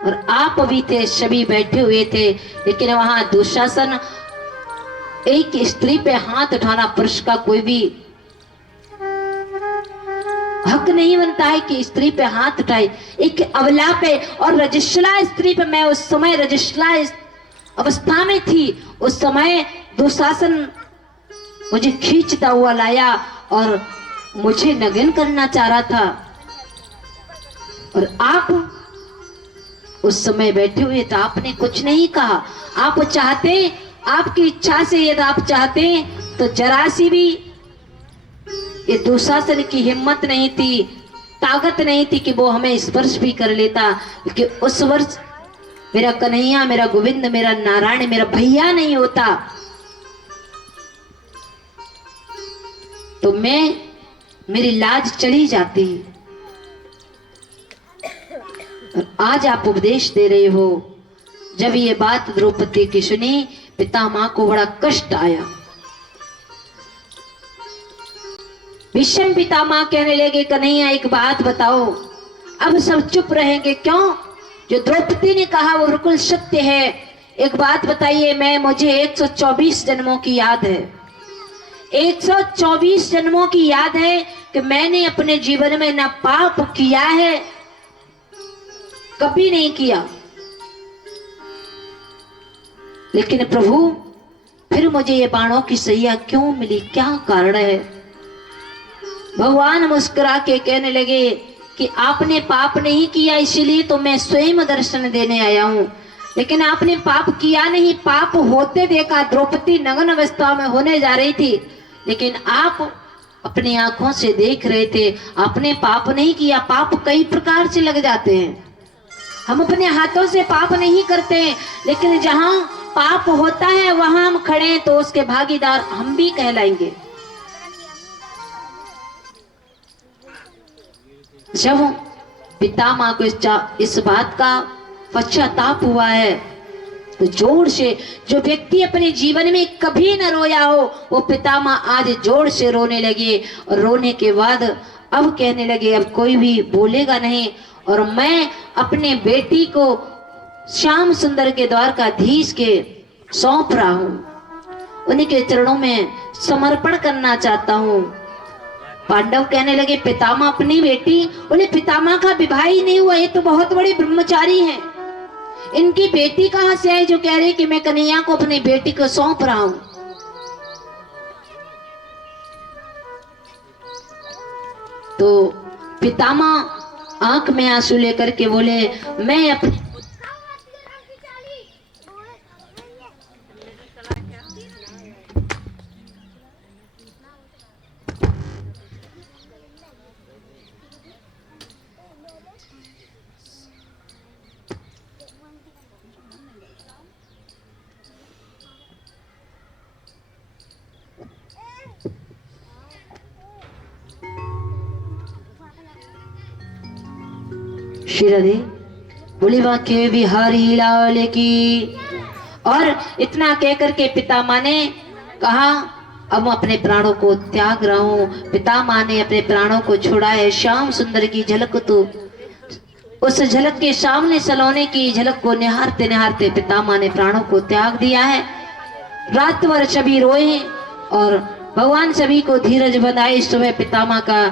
और आप भी थे, सभी बैठे हुए थे, लेकिन वहां दुशासन एक स्त्री पे हाथ उठाना, पुरुष का कोई भी हक नहीं बनता है कि स्त्री पे हाथ उठाए, एक अबला पे। और रजस्वला स्त्री पे, मैं उस समय रजस्वला अवस्था में थी, उस समय दुशासन मुझे खींचता हुआ लाया और मुझे नग्न करना चाह रहा था, और आप उस समय बैठे हुए तो आपने कुछ नहीं कहा। आप चाहते, आपकी इच्छा से यदि आप चाहते तो जरा सी भी ये दुशासन की हिम्मत नहीं थी, ताकत नहीं थी कि वो हमें स्पर्श भी कर लेता, क्योंकि उस वर्ष मेरा कन्हैया, मेरा गोविंद, मेरा नारायण, मेरा भैया नहीं होता तो मेरी लाज चली जाती। और आज आप उपदेश दे रहे हो। जब ये बात द्रौपदी की सुनी, पितामह को बड़ा कष्ट आया। भीष्म पितामह कहने लगे, कन्हैया एक बात बताओ। अब सब चुप रहेंगे, क्यों? जो द्रौपदी ने कहा वो बिल्कुल सत्य है। एक बात बताइए, मुझे 124 जन्मों की याद है, 124 जन्मों की याद है कि मैंने अपने जीवन में ना पाप किया है, कभी नहीं किया, लेकिन प्रभु फिर मुझे ये बाणों की सैया क्यों मिली, क्या कारण है? भगवान मुस्कुरा के कहने लगे कि आपने पाप नहीं किया, इसलिए तो मैं स्वयं दर्शन देने आया हूँ। लेकिन आपने पाप किया नहीं, पाप होते देखा। द्रौपदी नग्न अवस्था में होने जा रही थी, लेकिन आप अपनी आंखों से देख रहे थे। आपने पाप नहीं किया। पाप कई प्रकार से लग जाते हैं, हम अपने हाथों से पाप नहीं करते, लेकिन जहां पाप होता है वहां हम खड़े तो उसके भागीदार हम भी कहलाएंगे। जब पितामह को इस बात का पश्चाताप हुआ है तो जोर से, जो व्यक्ति अपने जीवन में कभी न रोया हो वो पितामह आज जोर से रोने लगे। और रोने के बाद अब कहने लगे अब कोई भी बोलेगा नहीं, और मैं अपने बेटी को श्याम सुंदर के द्वारकाधीश के सौंप रहा हूं, उन्हीं के चरणों में समर्पण करना चाहता हूं। पांडव कहने लगे पितामह अपनी बेटी? बोले पितामह का विवाह ही नहीं हुआ, ये तो बहुत बड़े ब्रह्मचारी हैं। इनकी बेटी कहां से आई जो कह रही कि मैं कन्हैया को अपनी बेटी को सौंप रहा हूं? तो पितामह आंख में आंसू लेकर के बोले मैं श्री राधे बोली के बिहारी लाल की। और इतना कहकर के पितामह ने कहा अब अपने प्राणों को त्याग रहा हूं। पितामह ने अपने प्राणों को छोड़ा है। श्याम सुंदर की झलक तो उस झलक के सामने सलोने की झलक को निहारते निहारते पितामह ने प्राणों को त्याग दिया है। रात भर सभी रोए और भगवान सभी को धीरज बंधाए। सुबह पितामह का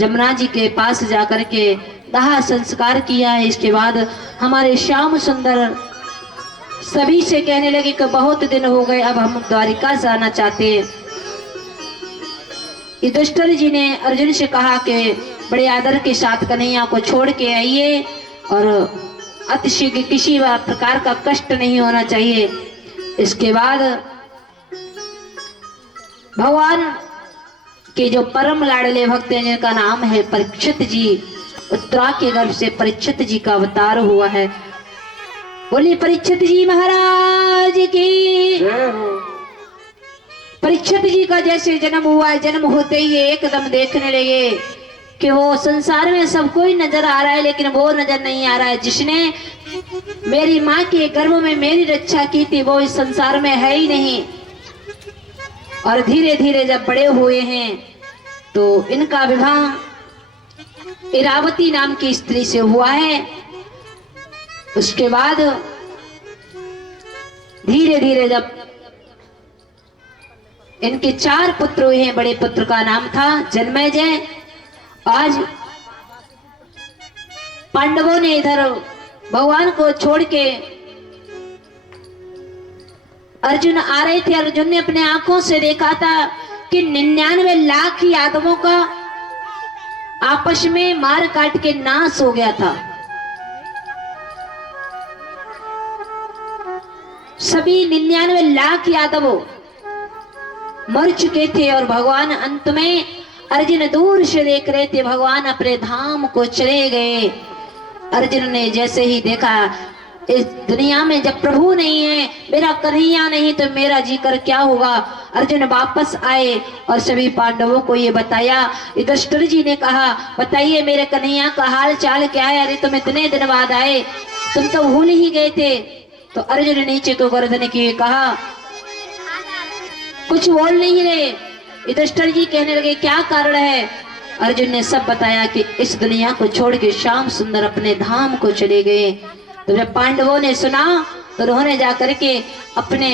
जमुना जी के पास जाकर के दाह संस्कार किया है। इसके बाद हमारे श्याम सुंदर सभी से कहने लगे कि बहुत दिन हो गए, अब हम द्वारिका जाना चाहते हैं। युधिष्ठिर जी ने अर्जुन से कहा कि बड़े आदर के साथ कन्हैया को छोड़ के आइए और अतिशीघ्र किसी प्रकार का कष्ट नहीं होना चाहिए। इसके बाद भगवान के जो परम लाडले भक्त हैं जिनका नाम है परीक्षित जी, उत्तरा के गर्भ से परीक्षित जी का अवतार हुआ है। बोलिए परीक्षित जी महाराज की। परीक्षित जी का जैसे जन्म हुआ है, जन्म होते ही एकदम देखने लगे कि वो संसार में सब कोई नजर आ रहा है, लेकिन वो नजर नहीं आ रहा है जिसने मेरी माँ के गर्भ में मेरी रक्षा की थी, वो इस संसार में है ही नहीं। और धीरे धीरे जब बड़े हुए हैं तो इनका विवाह इरावती नाम की स्त्री से हुआ है। उसके बाद धीरे धीरे जब इनके 4 पुत्र हुए हैं, बड़े पुत्र का नाम था जन्मेजय। आज पांडवों ने इधर भगवान को छोड़ के अर्जुन आ रहे थे। अर्जुन ने अपने आंखों से देखा था कि 99 लाख यादवों का आपस में मार काट के नाश हो गया था। सभी 99 लाख यादव मर चुके थे और भगवान अंत में अर्जुन दूर से देख रहे थे, भगवान अपने धाम को चले गए। अर्जुन ने जैसे ही देखा इस दुनिया में जब प्रभु नहीं है, मेरा कन्हैया नहीं तो मेरा जीकर क्या होगा। अर्जुन वापस आए और सभी पांडवों को ये बताया। युधिष्ठिर जी ने कहा बताइए मेरे कन्हैया का हाल चाल क्या है। अरे तुम इतने दिन बाद आए, तुम तो भूल ही गए थे। तो अर्जुन नीचे को गर्दन किए कहा कुछ बोल नहीं रहे। युधिष्ठिर जी कहने लगे क्या कारण है। अर्जुन ने सब बताया कि इस दुनिया को छोड़ के श्याम सुंदर अपने धाम को चले गए। तो जब पांडवों ने सुना तो उन्होंने जाकर के अपने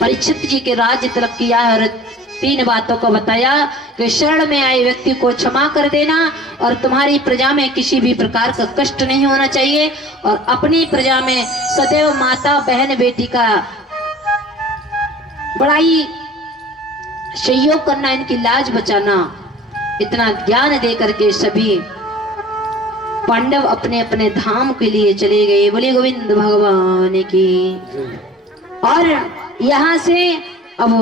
परीक्षित जी के राज्य तलब किया और 3 बातों को बताया कि शरण में आए व्यक्ति को क्षमा कर देना और तुम्हारी प्रजा में किसी भी प्रकार का कष्ट नहीं होना चाहिए और अपनी प्रजा में सदैव माता बहन बेटी का बड़ा ही सहयोग करना, इनकी लाज बचाना, इतना ज्ञान दे करके सभी पांडव अपने अपने धाम के लिए चले गए। बोले गोविंद भगवान की। और यहाँ से अब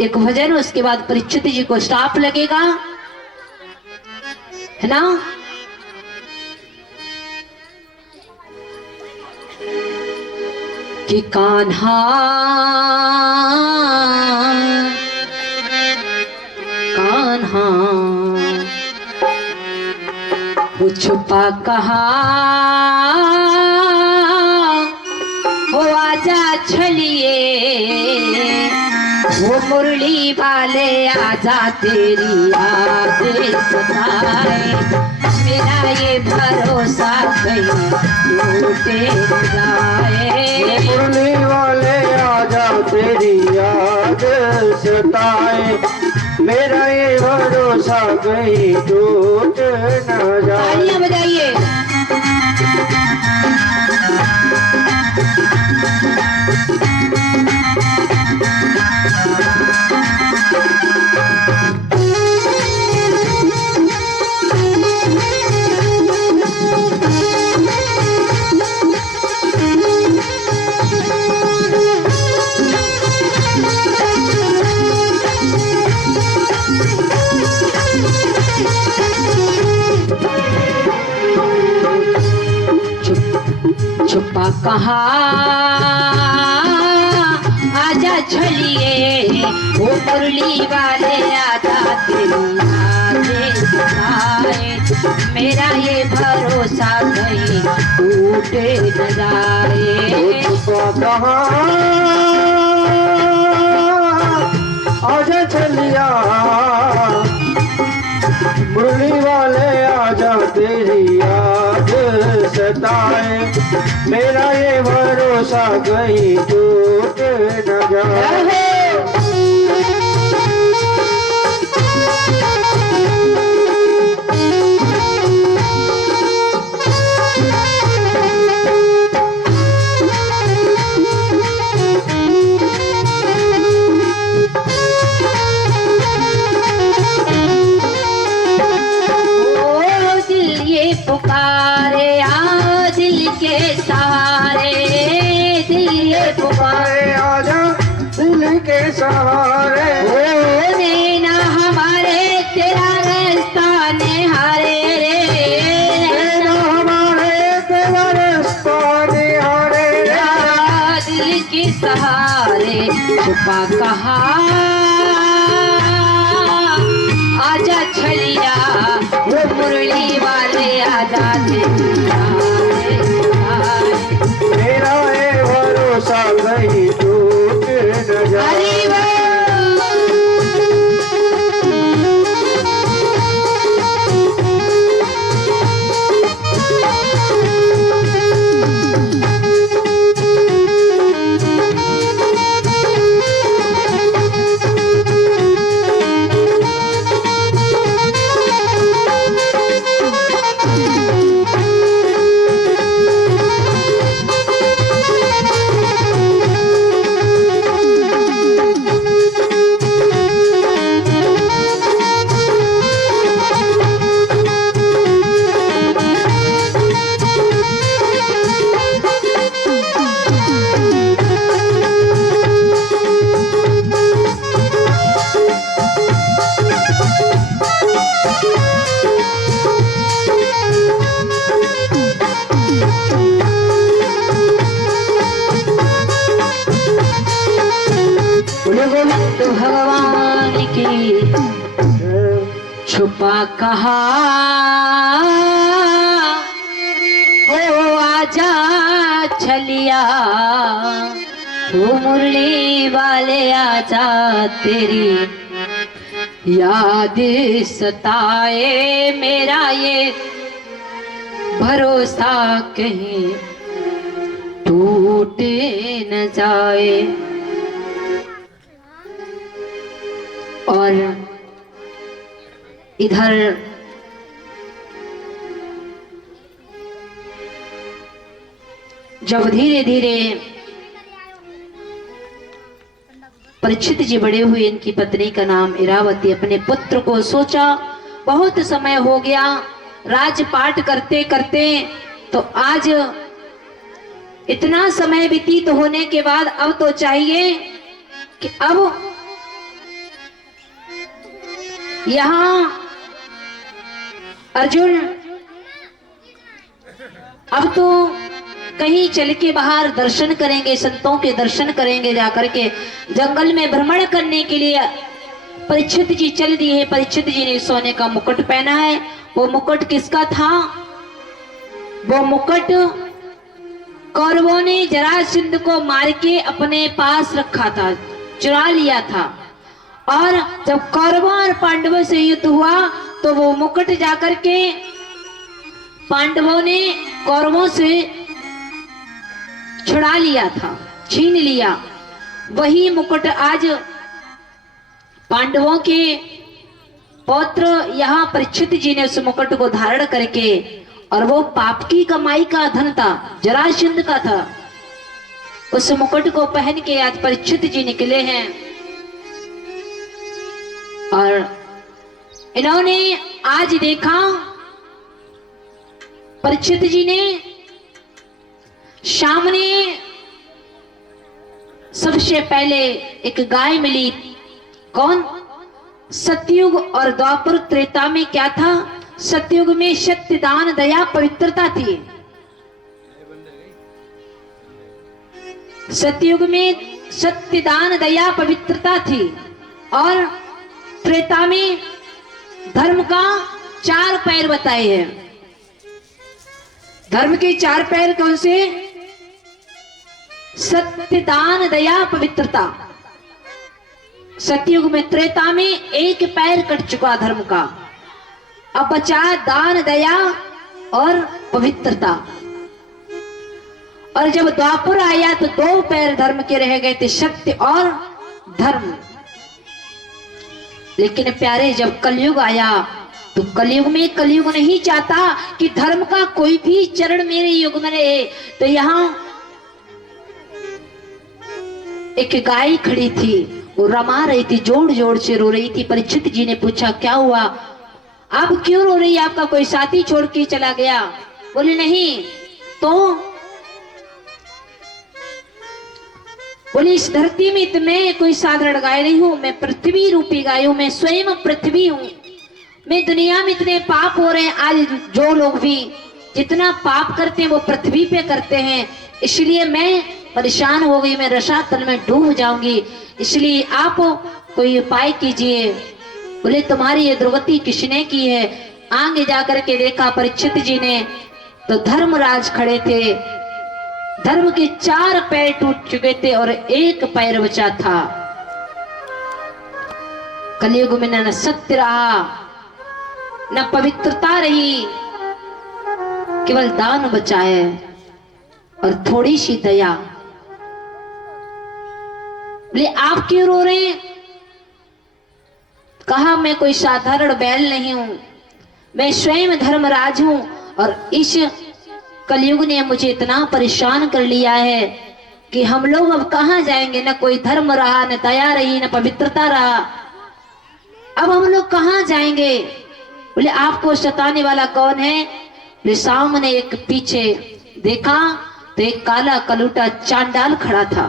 एक भजन, उसके बाद परीक्षित जी को श्राप लगेगा, है ना। कि कान्हा कान्हा वो छुपा कहा, वो आजा छलिए, वो मुरली वाले आजा तेरी यादें सताए, मेरा ये भरोसा कहीं टूटे न जाए। मुरली वाले आजा तेरी याद सताए, मेरा ये भरोसा कहीं टूट न जाए। तालियां बजाइए। छुपा कहा आजा छलिए, वो मुरली वाले आजा तेरी यादें सताए, मेरा ये भरोसा कहीं टूटे न जाए। छुपा कहा आजा छलिया, मुरली वाले आजा तेरी याद सताए, मेरा ये भरोसा कहीं टूट न जाए। पुकारे आ दिल के सहारे, दिल ये पुकारे आजा दिल के सहारे, ओ नैना हमारे तेरा रास्ता निहारे रे, नैना हमारे तेरा रास्ता निहारे रे, दिल के सहारे। छुपा कहा आजा छलिया, वो मुरली वाले आजा मेरा ये भरोसा कहीं टूट न जाए। तो भगवान की। छुपा कहा ओ आजा छलिया, वो मुरली वाले आजा तेरी याद सताए, मेरा ये भरोसा कहीं टूटे न जाए। और इधर जब धीरे धीरे परीक्षित जी बड़े हुए, इनकी पत्नी का नाम इरावती। अपने पुत्र को सोचा बहुत समय हो गया राजपाट करते करते, तो आज इतना समय व्यतीत होने के बाद अब तो चाहिए कि अब यहाँ अर्जुन अब तो कहीं चल के बाहर दर्शन करेंगे, संतों के दर्शन करेंगे, जाकर के जंगल में भ्रमण करने के लिए परीक्षित जी चल दिए। परीक्षित जी ने सोने का मुकुट पहना है। वो मुकुट किसका था? वो मुकुट कौरवों ने जरासंध को मार के अपने पास रखा था, चुरा लिया था। और जब कौरवों और पांडवों से युद्ध हुआ तो वो मुकुट जाकर के पांडवों ने कौरवों से छुड़ा लिया था, छीन लिया। वही मुकुट आज पांडवों के पौत्र यहाँ परीक्षित जी ने उस मुकुट को धारण करके, और वो पाप की कमाई का धन था, जरासंध का था, उस मुकुट को पहन के आज परीक्षित जी निकले हैं। और इन्होंने आज देखा, परीक्षित जी ने सामने सबसे पहले एक गाय मिली। कौन? सतयुग और द्वापर त्रेता में क्या था? सतयुग में सत्य, दान, दया, पवित्रता थी। सतयुग में सत्य, दान, दया, पवित्रता थी। और त्रेता में धर्म का 4 पैर बताए हैं। धर्म के 4 पैर कौन से? सत्य, दान, दया, पवित्रता। सतयुग में, त्रेता में 1 पैर कट चुका धर्म का, अब बचा दान, दया और पवित्रता। और जब द्वापर आया तो 2 पैर धर्म के रह गए थे, सत्य और धर्म। लेकिन प्यारे, जब कलयुग आया तो कलयुग में कलयुग नहीं चाहता कि धर्म का कोई भी चरण मेरे युग में रहे। तो यहाँ एक गाय खड़ी थी, वो रमा रही थी, जोर जोर से रो रही थी। परीक्षित जी ने पूछा, क्या हुआ? आप क्यों रो रही है? आपका कोई साथी छोड़ के चला गया? बोले नहीं। तो बोले इस धरती में तो मैं कोई साधारण गाय नहीं हूं, मैं पृथ्वी रूपी गाय हूं, मैं स्वयं पृथ्वी हूं। मैं दुनिया में इतने पाप हो रहे हैं, आज जो लोग भी जितना पाप करते हैं वो पृथ्वी पे करते हैं, इसलिए मैं परेशान हो गई, मैं रसातल में डूब जाऊंगी, इसलिए आप कोई उपाय कीजिए। बोले तुम्हारी ये दुर्गति किसने की है? आगे जाकर के देखा परीक्षित जी ने तो धर्मराज खड़े थे। धर्म के 4 पैर टूट चुके थे और 1 पैर बचा था। कलयुग में न सत्य रहा, न पवित्रता रही, केवल दान बचा है और थोड़ी सी दया। बोले आप क्यों रो रहे हैं? कहा मैं कोई साधारण बैल नहीं हूं, मैं स्वयं धर्मराज हूं और इस कलयुग ने मुझे इतना परेशान कर लिया है कि हम लोग अब कहां जाएंगे? न कोई धर्म रहा, न दया रही, न पवित्रता रहा, अब हम लोग कहां जाएंगे? बोले आपको सताने वाला कौन है? बोले सामने एक पीछे देखा तो एक काला कलूटा चांडाल खड़ा था।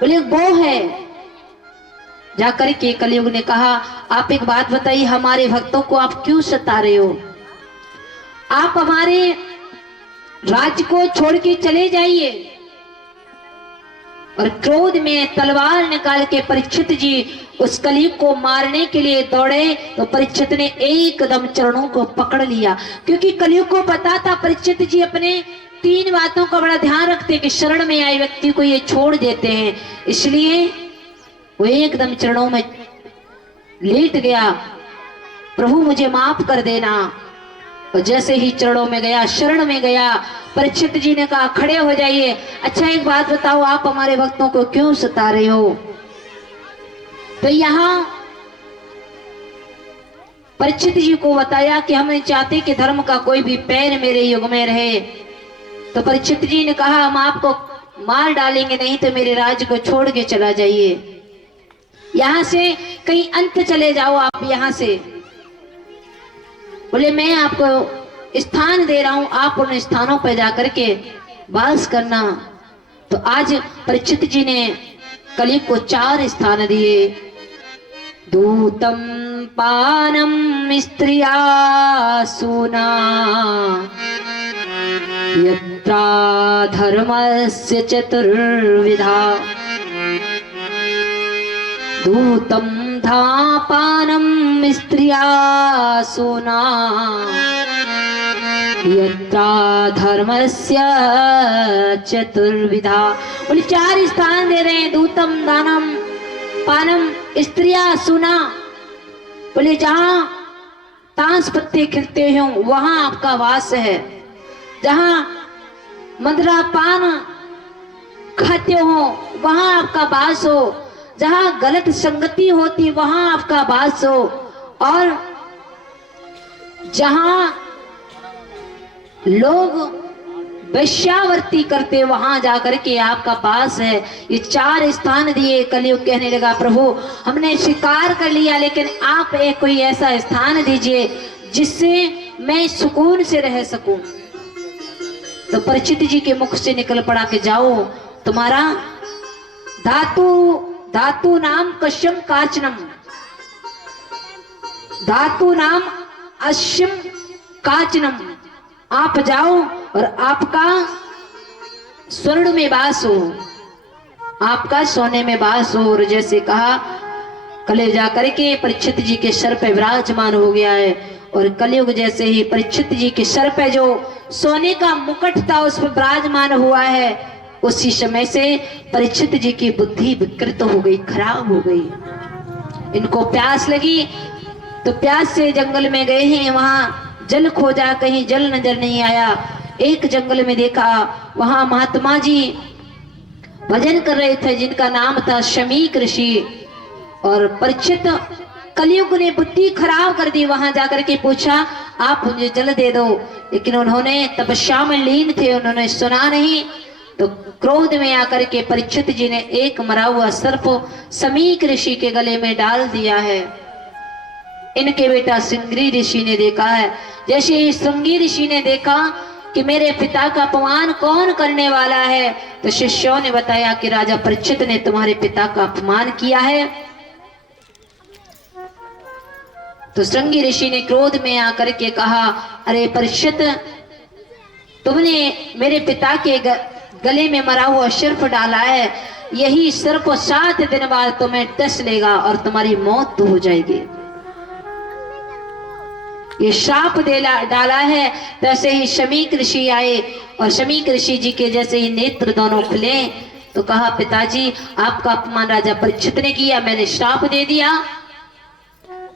बोले वो है। जाकर के कलयुग ने कहा, आप एक बात बताइए, हमारे भक्तों को आप क्यों सता रहे हो? आप हमारे राज्य को छोड़ के चले जाइए। और क्रोध में तलवार निकाल के परीक्षित जी उस कलयुग को मारने के लिए दौड़े तो परीक्षित ने एकदम चरणों को पकड़ लिया, क्योंकि कलयुग को पता था परीक्षित जी अपने 3 बातों का बड़ा ध्यान रखते हैं कि शरण में आए व्यक्ति को ये छोड़ देते हैं, इसलिए वो एकदम चरणों में लेट गया, प्रभु मुझे माफ कर देना। और जैसे ही चरणों में गया, शरण में गया, परीक्षित जी ने कहा खड़े हो जाइए। अच्छा एक बात बताओ, आप हमारे भक्तों को क्यों सता रहे हो? तो यहाँ परीक्षित जी को बताया कि हम नहीं चाहते कि धर्म का कोई भी पैर मेरे युग में रहे। तो परीक्षित जी ने कहा हम आपको मार डालेंगे, नहीं तो मेरे राज्य को छोड़ के चला जाइए, यहां से कहीं अंत चले जाओ आप यहां से। बोले मैं आपको स्थान दे रहा हूं, आप उन स्थानों पर जाकर के वास करना। तो आज परीक्षित जी ने कलयुग को 4 स्थान दिए। दूतम पानम स्त्रिया सूना यत्रा धर्मस्य चतुर्विधा। दूतम धापानम स्त्रिया सूना यत्रा धर्मस्य चतुर्विधा। बोले 4 स्थान दे रहे हैं, दूतम दानम पानम स्त्रिया सुना। बोले जहां तांस पत्ते खिलते हो वहां आपका वास है, जहां मदिरा पान खाते हो वहां आपका वास हो, जहां गलत संगति होती वहां आपका वास हो, और जहां लोग वैश्यावर्ती करते वहां जाकर के आपका पास है। ये 4 स्थान दिए। कलयुग कहने लगा प्रभु हमने स्वीकार कर लिया, लेकिन आप एक कोई ऐसा स्थान दीजिए जिससे मैं सुकून से रह सकूं। तो परीक्षित जी के मुख से निकल पड़ा कि जाओ, तुम्हारा धातु नाम कश्यम काचनम, धातु नाम अश्यम काचनम, आप जाओ और आपका स्वर्ण में वास हो, आपका सोने में वास हो। और जैसे कहा कले जाकर के परीक्षित जी के सर पे विराजमान हो गया है। और कलयुग जैसे ही परीक्षित जी के सर पे जो सोने का मुकुट था उस पर विराजमान हुआ है, उसी समय से परीक्षित जी की बुद्धि विकृत हो गई, खराब हो गई। इनको प्यास लगी तो प्यास से जंगल में गए हैं, वहां जल खोजा, कहीं जल नजर नहीं आया। एक जंगल में देखा, वहां महात्मा जी भजन कर रहे थे जिनका नाम था शमीक ऋषि। और परीक्षित कलयुग ने बुद्धि खराब कर दी, वहां जाकर के पूछा आप मुझे जल दे दो, लेकिन उन्होंने तपस्या में लीन थे, उन्होंने सुना नहीं। तो क्रोध में आकर के परीक्षित जी ने एक मरा हुआ सर्प शमीक ऋषि के गले में डाल दिया है। इनके बेटा श्रृंगी ऋषि ने देखा है। जैसे ही श्रृंगी ऋषि ने देखा कि मेरे पिता का अपमान कौन करने वाला है, तो शिष्यों ने बताया कि राजा परीक्षित ने तुम्हारे पिता का अपमान किया है। तो श्रृंगी ऋषि ने क्रोध में आकर के कहा अरे परीक्षित, तुमने मेरे पिता के गले में मरा हुआ सर्प डाला है, यही सर्प 7 दिन बाद तुम्हें डस लेगा और तुम्हारी मौत तो हो जाएगी। ये श्राप डाला है। तैसे ही शमीक ऋषि आए और शमीक ऋषि जी के जैसे ही नेत्र दोनों खुले तो कहा पिताजी आपका अपमान राजा परीक्षित ने किया, मैंने श्राप दे दिया।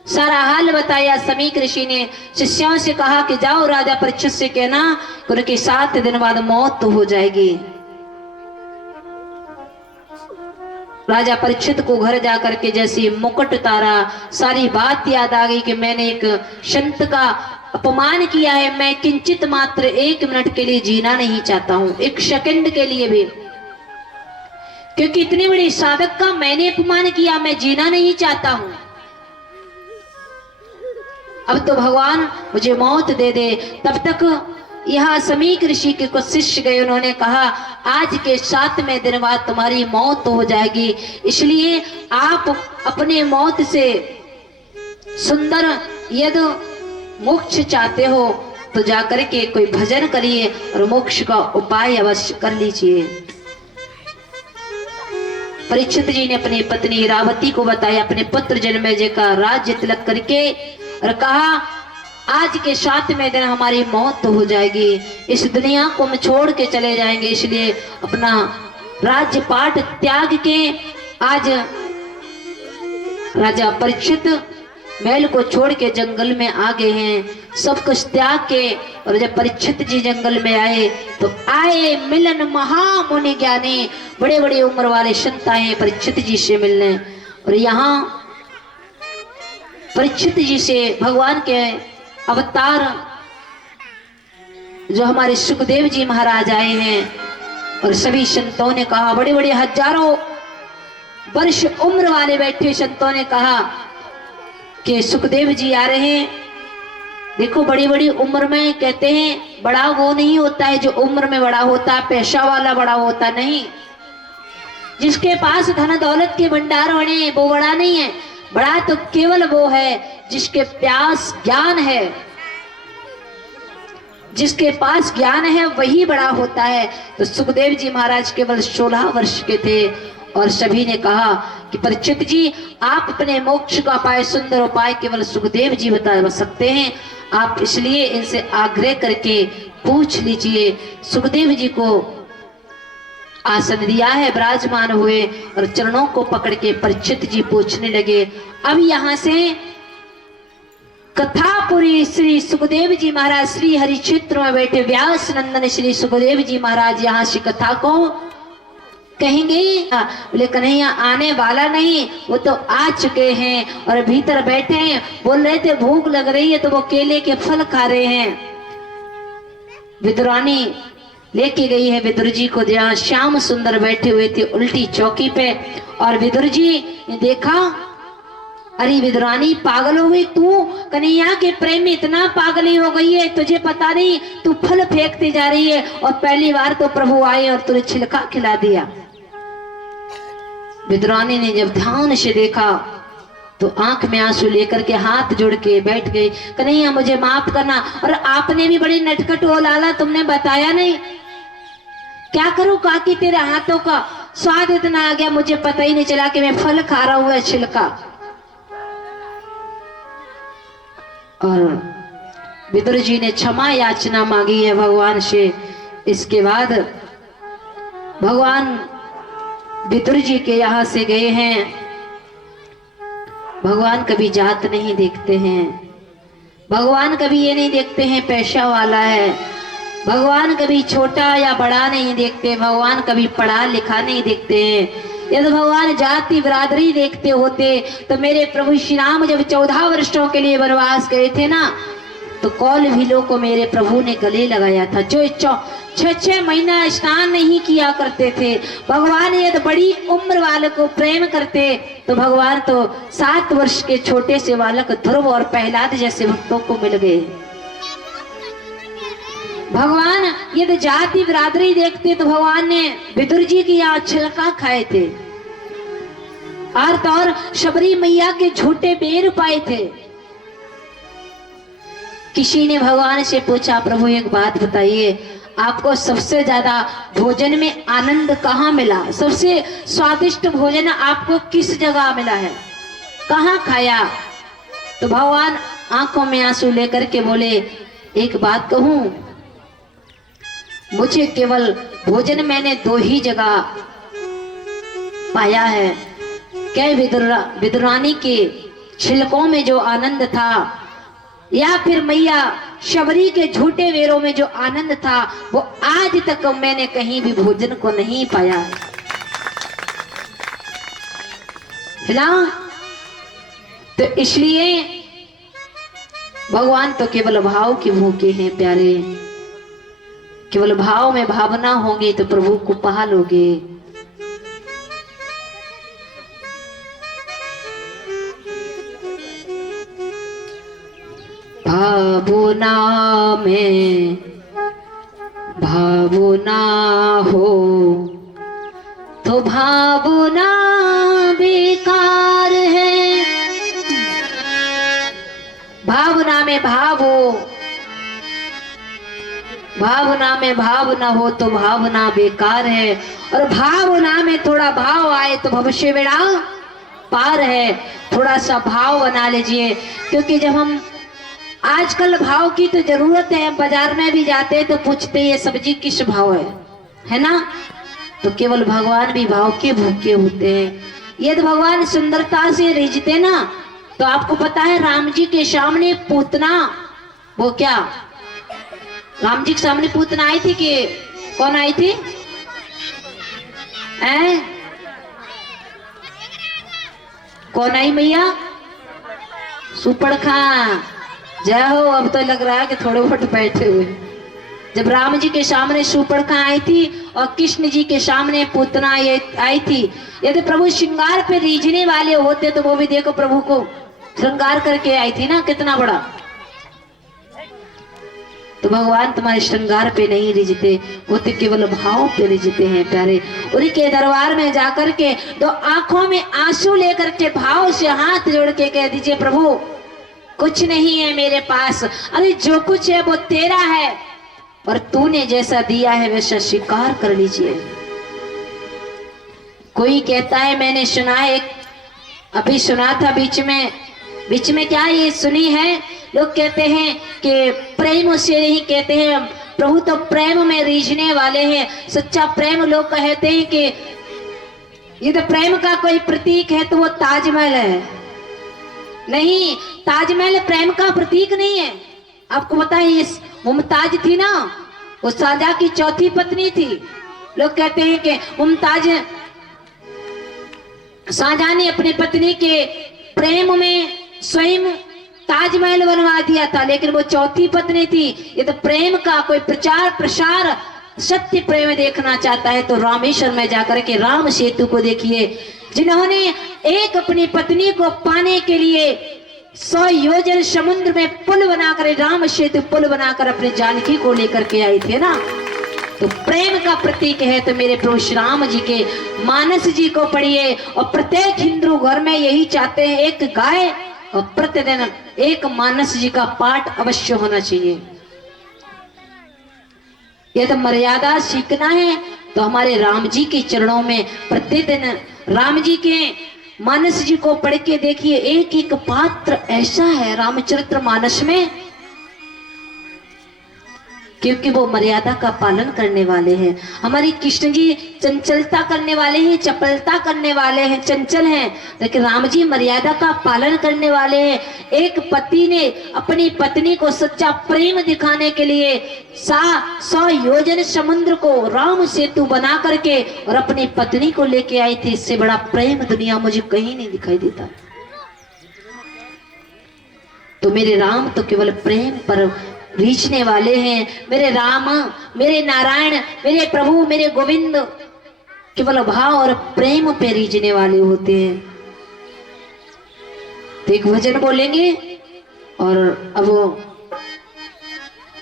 सारा हाल बताया। शमीक ऋषि ने शिष्यों से कहा कि जाओ राजा परीक्षित से कहना कि उनकी 7 दिन बाद मौत तो हो जाएगी। राजा परीक्षित को घर जाकर के जैसे मुकुट उतारा, सारी बात याद आ गई कि मैंने एक संत का अपमान किया है, मैं किंचित मात्र 1 मिनट के लिए जीना नहीं चाहता हूं, 1 सेकंड के लिए भी, क्योंकि इतने बड़े साधक का मैंने अपमान किया, मैं जीना नहीं चाहता हूं। अब तो भगवान मुझे मौत दे दे। तब तक यहाँ शमीक ऋषि के कुछ शिष्य गए, उन्होंने कहा आज के 7वें दिन बाद तुम्हारी मौत तो हो जाएगी, इसलिए आप अपने मौत से सुंदर यदि मोक्ष चाहते हो तो जाकर के कोई भजन करिए और मोक्ष का उपाय अवश्य कर लीजिए। परीक्षित जी ने अपनी पत्नी रावती को बताया, अपने पुत्र जन्मेजय का राज्य तिलक करके, और कहा आज के 7वें दिन हमारी मौत तो हो जाएगी, इस दुनिया को हम छोड़ के चले जाएंगे, इसलिए अपना राज्य पाट त्याग के आज राजा परीक्षित महल को छोड़ के जंगल में आ गए हैं, सब कुछ त्याग के। और जब परीक्षित जी जंगल में आए तो आए मिलन महामुनि ज्ञानी, बड़े बड़े उम्र वाले संत आए परीक्षित जी से मिलने। और यहाँ परीक्षित जी से भगवान के अवतार जो हमारे सुखदेव जी महाराज आए हैं, और सभी संतों ने कहा, बड़े बड़े हजारों वर्ष उम्र वाले बैठे संतों ने कहा कि सुखदेव जी आ रहे हैं। देखो बड़ी बड़ी उम्र में कहते हैं बड़ा वो नहीं होता है जो उम्र में बड़ा होता, पैसा वाला बड़ा होता नहीं। जिसके पास धन दौलत के भंडार बने वो बड़ा नहीं है, बड़ा तो केवल वो है जिसके पास ज्ञान है। जिसके पास ज्ञान है वही बड़ा होता है। तो सुखदेव जी महाराज केवल 16 वर्ष के थे और सभी ने कहा कि परीक्षित जी आप अपने मोक्ष का उपाय, सुंदर उपाय केवल सुखदेव जी बता सकते हैं। आप इसलिए इनसे आग्रह करके पूछ लीजिए। सुखदेव जी को आसन दिया है, विराजमान हुए और चरणों को पकड़ के परीक्षित जी पूछने लगे। अब यहाँ से कथापुरी श्री सुखदेव जी महाराज श्री हरि क्षेत्र में बैठे व्यास नंदन श्री सुखदेव जी महाराज यहाँ से कथा को कहेंगे। बोले कन्हैया आने वाला नहीं, वो तो आ चुके हैं और भीतर बैठे हैं। बोल रहे थे भूख लग रही है तो वो केले के फल खा रहे हैं। विदुरानी लेके गई है विदुर जी को, जहाँ श्याम सुंदर बैठे हुए थे उल्टी चौकी पे। और विदुर जी ने देखा, अरे विदुरानी पागल हो गई तू, कन्हैया के प्रेम में इतना पागली हो गई है, तुझे पता नहीं तू फल फेंकती जा रही है और पहली बार तो प्रभु आए और तुझे छिलका खिला दिया। विदुरानी ने जब ध्यान से देखा तो आंख में आंसू लेकर के हाथ जोड़ के बैठ गई। कन्हैया मुझे माफ करना, और आपने भी बड़ी नटखट हो लाला, तुमने बताया नहीं। क्या करूं काकी, तेरे हाथों का स्वाद इतना आ गया मुझे पता ही नहीं चला कि मैं फल खा रहा हूं छिलका। और विदुर जी ने क्षमा याचना मांगी है भगवान से। इसके बाद भगवान विदुर जी के यहाँ से गए हैं। भगवान कभी जात नहीं देखते हैं, भगवान कभी ये नहीं देखते हैं पैसा वाला है, भगवान कभी छोटा या बड़ा नहीं देखते, भगवान कभी पढ़ा लिखा नहीं देखते हैं। यदि भगवान जाति बिरादरी देखते होते तो मेरे प्रभु श्री राम जब 14 वर्षों के लिए वनवास गए थे ना, तो कौल भीलों को मेरे प्रभु ने गले लगाया था, जो 6 महीना स्नान नहीं किया करते थे। भगवान यदि बड़ी उम्र वाले को प्रेम करते तो भगवान तो 7 वर्ष के छोटे से बालक ध्रुव और प्रहलाद जैसे भक्तों को मिल गए। भगवान यदि जाति बिरादरी देखते तो भगवान ने विदुर जी की यहाँ छिलका खाए थे, और शबरी मैया के झूठे बेर पाए थे। किसी ने भगवान से पूछा, प्रभु एक बात बताइए, आपको सबसे ज्यादा भोजन में आनंद कहाँ मिला? सबसे स्वादिष्ट भोजन आपको किस जगह मिला है, कहाँ खाया? तो भगवान आंखों में आंसू लेकर के बोले, एक बात कहूं, मुझे केवल भोजन मैंने 2 ही जगह पाया है। क्या विदुरानी के छिलकों में जो आनंद था, या फिर मैया शबरी के झूठे वेरों में जो आनंद था, वो आज तक मैंने कहीं भी भोजन को नहीं पाया है ना। तो इसलिए भगवान तो केवल भाव के भूखे हैं प्यारे। केवल भाव में भावना होगी तो प्रभु को पा लोगे। भावना में भावना हो तो भावना बेकार है। भावना में भाव हो, भावना में भाव ना हो तो भावना बेकार है। और भावना में थोड़ा भाव आए तो भविष्य बेड़ा पार है। थोड़ा सा भाव बना लीजिए, क्योंकि जब हम आजकल भाव की तो जरूरत है, बाजार में भी जाते हैं तो पूछते ये सब्जी किस भाव है ना। तो केवल भगवान भी भाव के भूखे होते हैं। यदि भगवान सुंदरता से रिझते ना, तो आपको पता है राम जी के सामने पूतना, वो क्या राम जी के सामने पूतना आई थी कि कौन आई थी? कौन आई मैया? सुपड़खा। जय हो। अब तो लग रहा है कि थोड़े बहुत बैठे हुए। जब राम जी के सामने सुपड़खा आई थी और कृष्ण जी के सामने पूतना ये आई थी। यदि प्रभु श्रृंगार पे रीझने वाले होते तो वो भी देखो प्रभु को श्रृंगार करके आई थी ना, कितना बड़ा। तो भगवान तुम्हारे श्रृंगार पे नहीं रिझते, वो तो केवल भाव पे रिझते हैं प्यारे। उन्हीं के दरबार में जाकर के तो आंखों में आंसू लेकर के भाव से हाथ जोड़ के कह दीजिए प्रभु कुछ नहीं है मेरे पास, अरे जो कुछ है वो तेरा है और तूने जैसा दिया है वैसा स्वीकार कर लीजिए। कोई कहता है, मैंने सुना है, अभी सुना था बीच में क्या ये सुनी है, लोग कहते हैं कि प्रेम से नहीं, कहते हैं प्रभु तो प्रेम में रीझने वाले हैं। सच्चा प्रेम लोग कहते हैं कि ये तो प्रेम का कोई प्रतीक है तो वो ताजमहल है। नहीं, ताजमहल प्रेम का प्रतीक नहीं है। आपको पता है ये मुमताज थी ना, वो शाहजहां की चौथी पत्नी थी। लोग कहते हैं कि मुमताज, शाहजहां ने अपनी पत्नी के प्रेम में स्वयं ताजमहल बनवा दिया था, लेकिन वो चौथी पत्नी थी। ये तो प्रेम का कोई प्रचार प्रसार, सत्य प्रेम देखना चाहता है तो रामेश्वर में जाकर के राम सेतु को देखिए, जिन्होंने एक अपनी पत्नी को पाने के लिए 100 योजन समुद्र में पुल बनाकर, राम सेतु पुल बनाकर अपने जानकी को लेकर के आए थे ना। तो प्रेम का प्रतीक है तो मेरे प्रभु श्री राम जी के मानस जी को पढ़िए। और प्रत्येक हिंदू घर में यही चाहते हैं, एक गाय और प्रतिदिन एक मानस जी का पाठ अवश्य होना चाहिए। यह तो मर्यादा सीखना है तो हमारे राम जी के चरणों में प्रतिदिन राम जी के मानस जी को पढ़ के देखिए। एक एक पात्र ऐसा है रामचरित्र मानस में, क्योंकि वो मर्यादा का पालन करने वाले हैं। हमारी कृष्ण जी चंचलता करने वाले हैं, चपलता करने वाले हैं, चंचल हैं, लेकिन राम जी मर्यादा का पालन करने वाले हैं। एक पति ने अपनी पत्नी को सच्चा प्रेम दिखाने के लिए 100 योजन समुद्र को राम सेतु बना करके और अपनी पत्नी को लेके आई थी। इससे बड़ा प्रेम दुनिया मुझे कहीं नहीं दिखाई देता। तो मेरे राम तो केवल प्रेम पर रीझने वाले हैं। मेरे राम, मेरे नारायण, मेरे प्रभु, मेरे गोविंद केवल भाव और प्रेम पे रीझने वाले होते हैं। तो एक भजन बोलेंगे और अब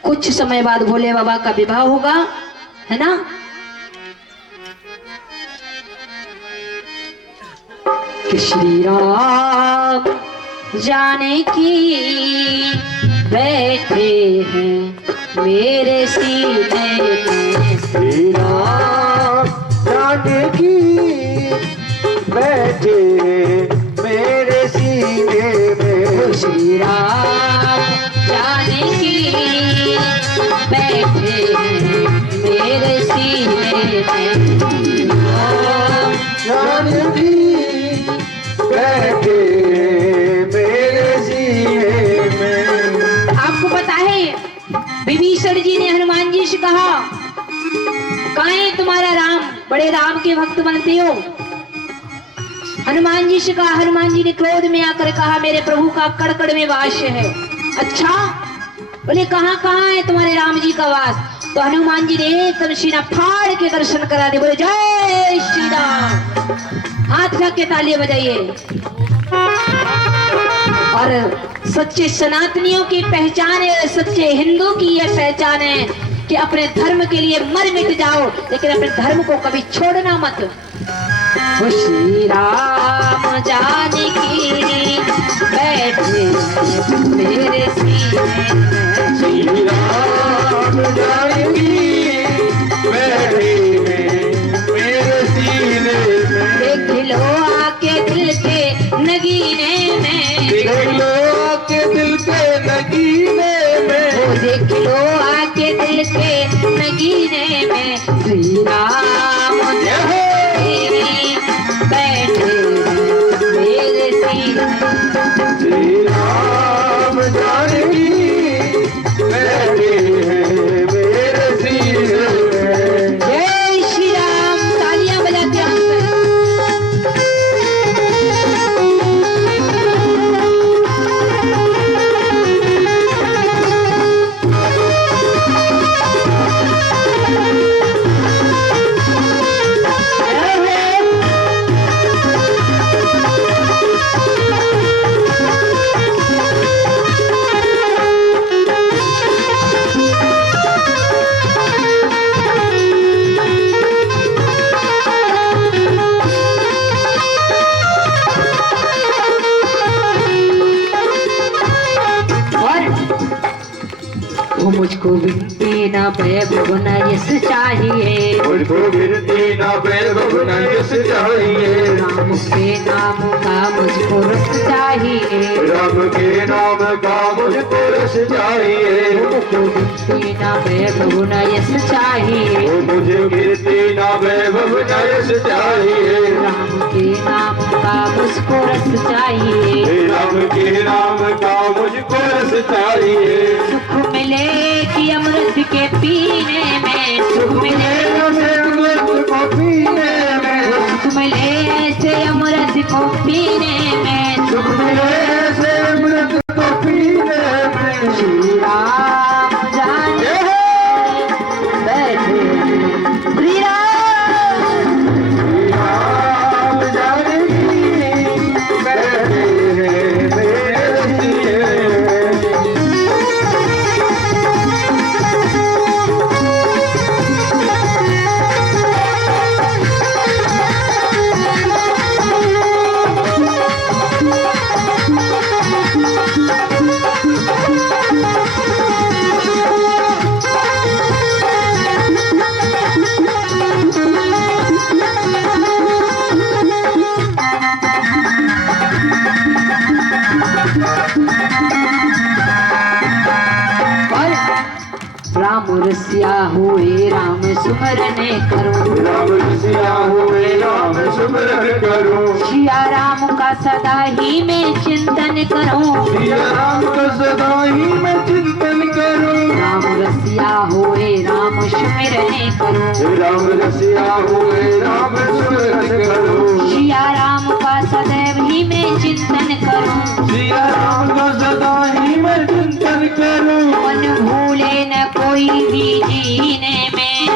कुछ समय बाद भोले बाबा का विवाह होगा, है ना। कि श्री राम जानकी बैठे हैं मेरे सीने में, श्री राम जानकी बैठे मेरे सीने में, श्री राम जानकी बैठे हैं मेरे सीने में, जानकी बैठे मेरे सीने में। आपको पता है विभीषण जी ने हनुमान जी से कहा, कहाँ है तुम्हारा राम, बड़े राम के भक्त बनते हो। हनुमान जी से कहा, हनुमान जी ने क्रोध में आकर कहा, मेरे प्रभु का कड़कड़ में वास है। अच्छा, बोले कहाँ कहाँ है तुम्हारे राम जी का वास। तो हनुमान जी ने एकदम सीना फाड़ के दर्शन करा दे, बोले जय श्री राम, हाथ रख के तालियां बजाइए। और सच्चे सनातनियों की पहचान है, सच्चे हिंदू की यह पहचान है कि अपने धर्म के लिए मर मिट जाओ, लेकिन अपने धर्म को कभी छोड़ना मत। श्री राम जानकी बैठे मेरे सीने में, श्री राम जानकी बैठे मेरे सीने में, देख लो आके दिल के नगीने में, देख लो आके दिल के नगीने में, देख लो आके दिल के नगीने में, श्री राम बैठे मेरे सीने में, श्री राम जानकी बैठे हैं मेरे सीने में। जय श्री राम, तालियां बजाते हैं हम सब। वो मुझको विनती न वैभव न यश चाहिए, मुझको गिरती ना वैभव न यश चाहिए, राम के नाम का मुझको रस चाहिए, राम के नाम का मुझको रस चाहिए, मुझको विनती न वैभव न यश चाहिए, वो मुझे गिरती ना वैभव न यश चाहिए, राम के नाम का मुझको रस चाहिए, राम के नाम का मुझको रस चाहिए, सुख मिले कि अमृत के पीने में, सुख मिले अमृत को पीने में, सुख मिले ऐसे अमृत को पीने में, सुख मिले से अमृत को पीने में, श्री राम जाने बैठे श्री राम, राम जानकी बैठे हैं मेरे लिए। राम रसिया हुए राम सुमरने करो, राम रसिया हुए राम सुमरन करो, सिया राम का सदा ही में चिंतन करो, सिया राम का सदा ही मैं चिंतन करूं, राम रसिया हुए राम सुमिरने करो, राम रसिया हुए राम सुमरन करो, सिया राम का सदैव ही में चिंतन करो, सिया राम का सदा ही मैं चिंतन करूं, मन भूले न कोई भी जीने में,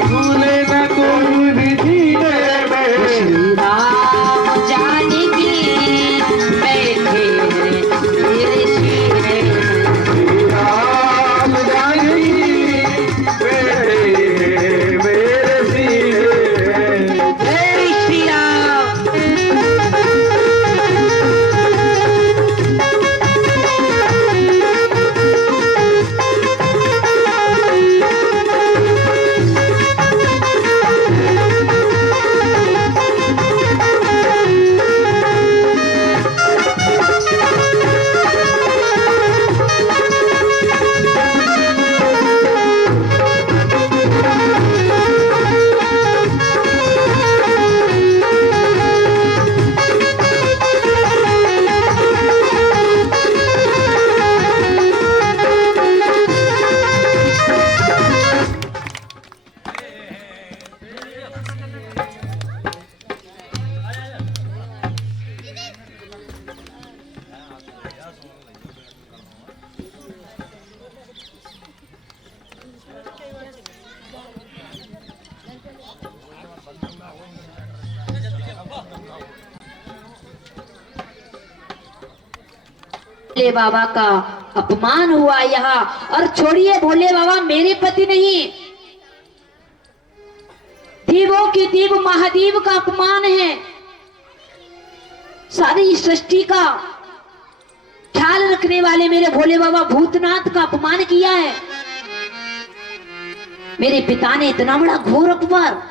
भूले न कोई भी जीने में, श्री राम जानकी बैठे हैं मेरे सीने में, राम जानकी बैठे हैं मेरे सीने में। जय श्री राम। भोले बाबा का अपमान हुआ यहाँ, और छोड़िए भोले बाबा मेरे पति नहीं, देवों के देव महादेव का अपमान है, सारी सृष्टि का ख्याल रखने वाले मेरे भोले बाबा भूतनाथ का अपमान किया है। मेरे पिता ने इतना बड़ा घोर अपमान,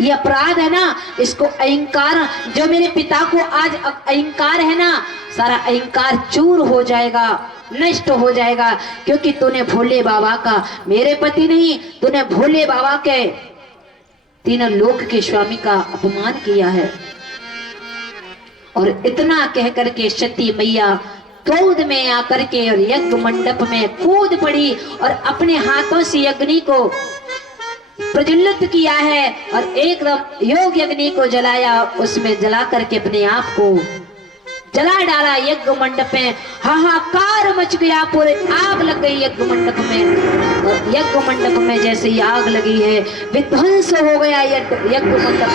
ये अपराध है ना, इसको अहंकार, जो मेरे पिता को आज अहंकार है ना, सारा अहंकार चूर हो जाएगा, नष्ट हो जाएगा, क्योंकि तूने भोले बाबा का, मेरे पति नहीं, तूने भोले बाबा के तीनों लोक के स्वामी का अपमान किया है। और इतना कह करके सती मैया क्रोध में आकर के और यज्ञ मंडप में कूद पड़ी और अपने हाथों से अग्नि को प्रज्वलित किया है और एकदम योग अग्नि को जलाया, उसमें जला करके अपने आप को जला डाला। यज्ञ मंडप में हाहाकार मच गया, पूरे आग लग गई यज्ञ मंडप में, और यज्ञ मंडप में जैसे ही आग लगी है विध्वंस हो गया यज्ञ मंडप,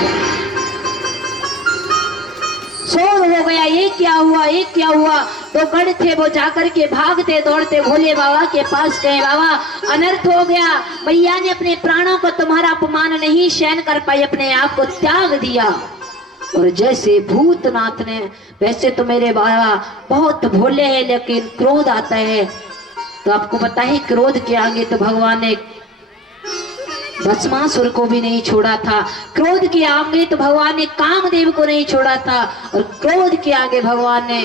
शोर हो गया, ये क्या हुआ, ये क्या हुआ। तो गढ़ थे वो जाकर के भागते दौड़ते भोले बाबा के पास गए, बाबा अनर्थ हो गया, मैया ने अपने प्राणों को तुम्हारा अपमान नहीं सहन कर पाई, अपने आप को त्याग दिया। और जैसे भूतनाथ ने, वैसे तो मेरे बाबा बहुत भोले हैं लेकिन क्रोध आता है, तो आपको पता है क्रोध के आगे तो भगवान ने भस्मासुर को भी नहीं छोड़ा था, क्रोध के आगे तो भगवान ने कामदेव को नहीं छोड़ा था, और क्रोध के आगे भगवान ने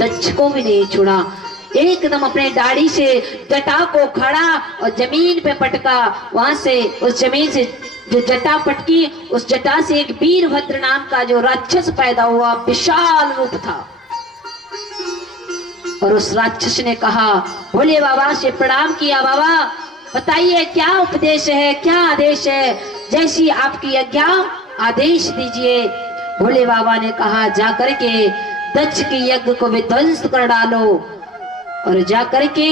दक्ष को भी नहीं छोड़ा। एकदम अपने दाढ़ी से जटा को खड़ा और जमीन पे पटका, वहां से उस जमीन से जो जटा पटकी, उस जटा से एक वीरभद्र नाम का जो राक्षस पैदा हुआ, विशाल रूप था। और उस राक्षस ने कहा, भोले बाबा से प्रणाम किया, बाबा बताइए क्या उपदेश है, क्या आदेश है, जैसी आपकी आज्ञा आदेश दीजिए। भोले बाबा ने कहा, जाकर के दक्ष के यज्ञ को विध्वंस कर डालो। और जाकर के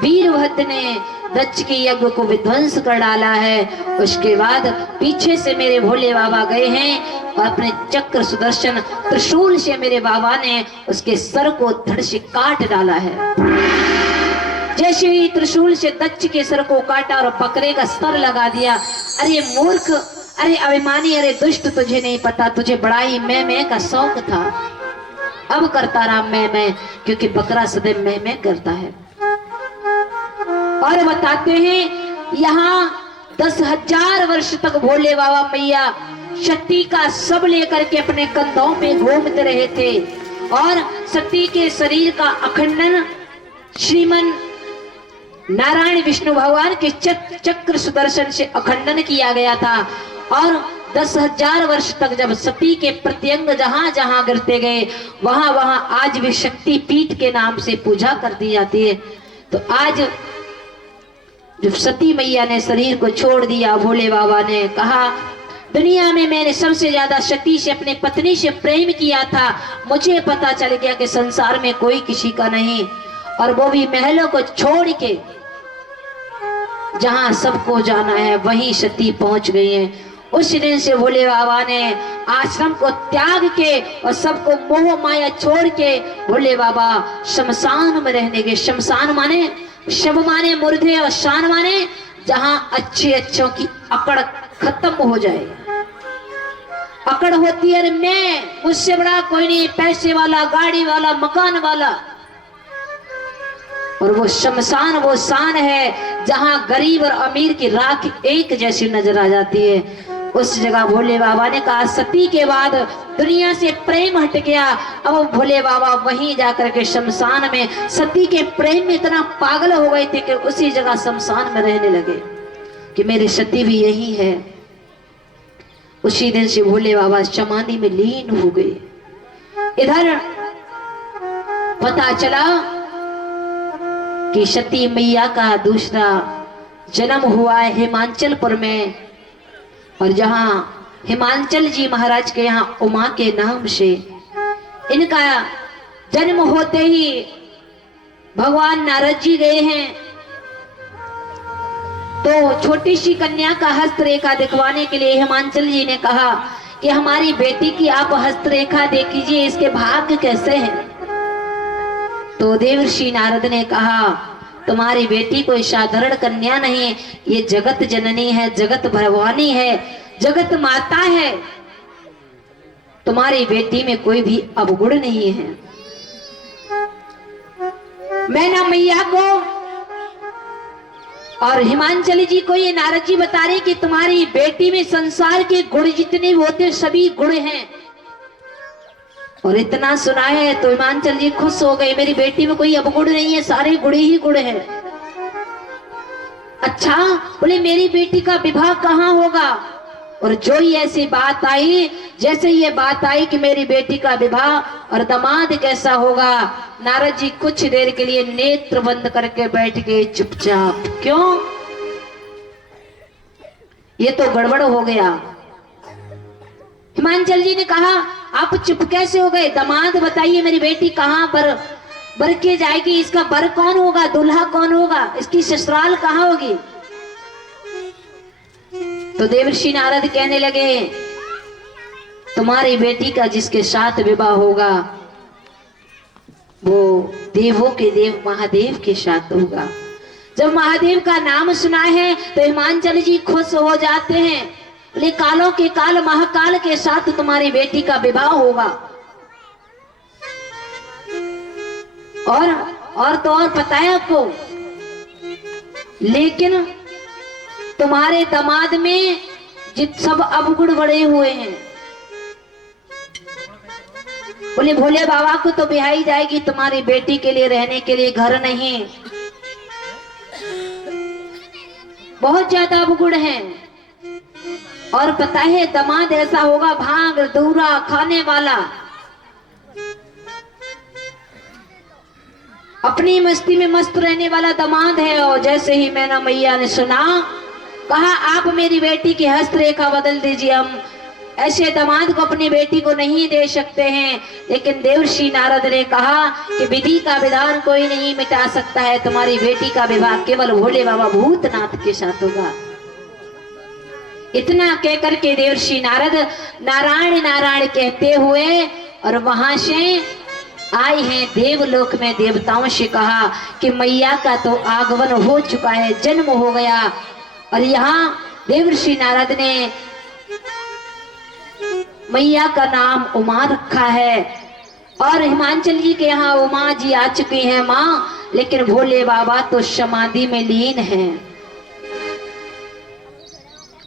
वीरभद्र ने दक्ष के यज्ञ को विध्वंस कर डाला है। उसके बाद पीछे से मेरे भोले बाबा गए हैं और अपने चक्र सुदर्शन त्रिशूल से मेरे बाबा ने उसके सर को धड़ से काट डाला है। जैसे ही त्रिशूल से दक्ष के सर को काटा और बकरे का सर लगा दिया। अरे मूर्ख, अरे अभिमानी, अरे दुष्ट, तुझे नहीं पता, तुझे बड़ा ही मैं का शौक था। अब करता रहा मैं, क्योंकि बकरा सदैव मैं करता है। और बताते हैं यहाँ 10,000 वर्ष तक भोले बाबा मैया सती का सब लेकर के अपने कंधों पे घूमते रहे थे, और सती के शरीर का अखंडन श्रीमन नारायण विष्णु भगवान के चक्र सुदर्शन से अखंडन किया गया था। और 10,000 वर्ष तक जब सती के प्रत्यंग जहां जहां गिरते गए, वहां वहां आज भी शक्ति पीठ के नाम से पूजा कर दी जाती है। तो आज जब सती मैया ने शरीर को छोड़ दिया, भोले बाबा ने कहा, दुनिया में मैंने सबसे ज्यादा सती से, अपने पत्नी से प्रेम किया था। मुझे पता चल गया कि संसार में कोई किसी का नहीं, और वो भी महलों को छोड़ के जहां सबको जाना है वहीं सती पहुंच गई है। उस दिन से भोले बाबा ने आश्रम को त्याग के और सबको मोह माया छोड़ के भोले बाबा शमशान में रहने के। शमशान माने शव माने मुर्दे, और शान माने जहां अच्छे अच्छों की अकड़ खत्म हो जाए। अकड़ होती है मैं, मुझसे बड़ा कोई नहीं, पैसे वाला, गाड़ी वाला, मकान वाला। और वो शमशान वो शान है जहां गरीब और अमीर की राख एक जैसी नजर आ जाती है। उस जगह भोले बाबा ने कहा, सती के बाद दुनिया से प्रेम हट गया। अब भोले बाबा वहीं जाकर के शमशान में सती के प्रेम में इतना पागल हो गए थे कि उसी जगह शमशान में रहने लगे कि मेरी सती भी यही है। उसी दिन से भोले बाबा समाधि में लीन हो गए। इधर पता चला कि सती मैया का दूसरा जन्म हुआ है हिमाचलपुर में, और जहां हिमाचल जी महाराज के यहाँ उमा के नाम से इनका जन्म होते ही भगवान नारद जी गए हैं। तो छोटी सी कन्या का हस्तरेखा दिखवाने के लिए हिमाचल जी ने कहा कि हमारी बेटी की आप हस्तरेखा देखिए, इसके भाग्य कैसे हैं। तो देवर्षि नारद ने कहा, तुम्हारी बेटी कोई साधारण कन्या नहीं, ये जगत जननी है, जगत भगवानी है, जगत माता है। तुम्हारी बेटी में कोई भी अवगुण नहीं है। मैना मैया को और हिमाचली जी को ये नारद जी बता रहे कि तुम्हारी बेटी में संसार के गुण जितने होते सभी गुण हैं। और इतना सुना है तो हिमाचल जी खुश हो गए, मेरी बेटी में कोई अवगुण नहीं है, सारे गुण ही गुण है। अच्छा, बोले मेरी बेटी का विवाह कहाँ होगा। और जो ही ऐसी बात आई, जैसे ये बात आई कि मेरी बेटी का विवाह और दामाद कैसा होगा, नारद जी कुछ देर के लिए नेत्र बंद करके बैठ गए चुपचाप। क्यों? ये तो गड़बड़ हो गया। हिमाचल जी ने कहा, आप चुप कैसे हो गए, दामाद बताइए मेरी बेटी कहाँ पर बर के जाएगी, इसका बर कौन होगा, दूल्हा कौन होगा, इसकी ससुराल कहाँ होगी। तो देवर्षि नारद कहने लगे, तुम्हारी बेटी का जिसके साथ विवाह होगा वो देवों के देव महादेव के साथ होगा। जब महादेव का नाम सुना है तो हिमाचल जी खुश हो जाते हैं, बोले कालों के काल महाकाल के साथ तुम्हारी बेटी का विवाह होगा। और और तो और पता है आपको, लेकिन तुम्हारे दामाद में जित सब अवगुण बड़े हुए हैं। बोले भोले बाबा को तो ब्याही जाएगी, तुम्हारी बेटी के लिए रहने के लिए घर नहीं, बहुत ज्यादा अवगुण हैं। और पता है दामाद ऐसा होगा भांग दूरा खाने वाला, अपनी मस्ती में मस्त रहने वाला दामाद है। और जैसे ही मैना मैया ने सुना, कहा आप मेरी बेटी की हस्तरेखा बदल दीजिए, हम ऐसे दामाद को अपनी बेटी को नहीं दे सकते हैं। लेकिन देवर्षि नारद ने कहा कि विधि का विधान कोई नहीं मिटा सकता है, तुम्हारी बेटी का विवाह केवल भोले बाबा भूतनाथ के साथ होगा। इतना कहकर के देवर्षि नारद नारायण नारायण कहते हुए और वहां से आए हैं देवलोक में। देवताओं से कहा कि मैया का तो आगमन हो चुका है, जन्म हो गया। और यहाँ देवर्षि नारद ने मैया का नाम उमा रखा है। और हिमांचल जी के यहाँ उमा जी आ चुकी हैं माँ, लेकिन भोले बाबा तो समाधि में लीन हैं।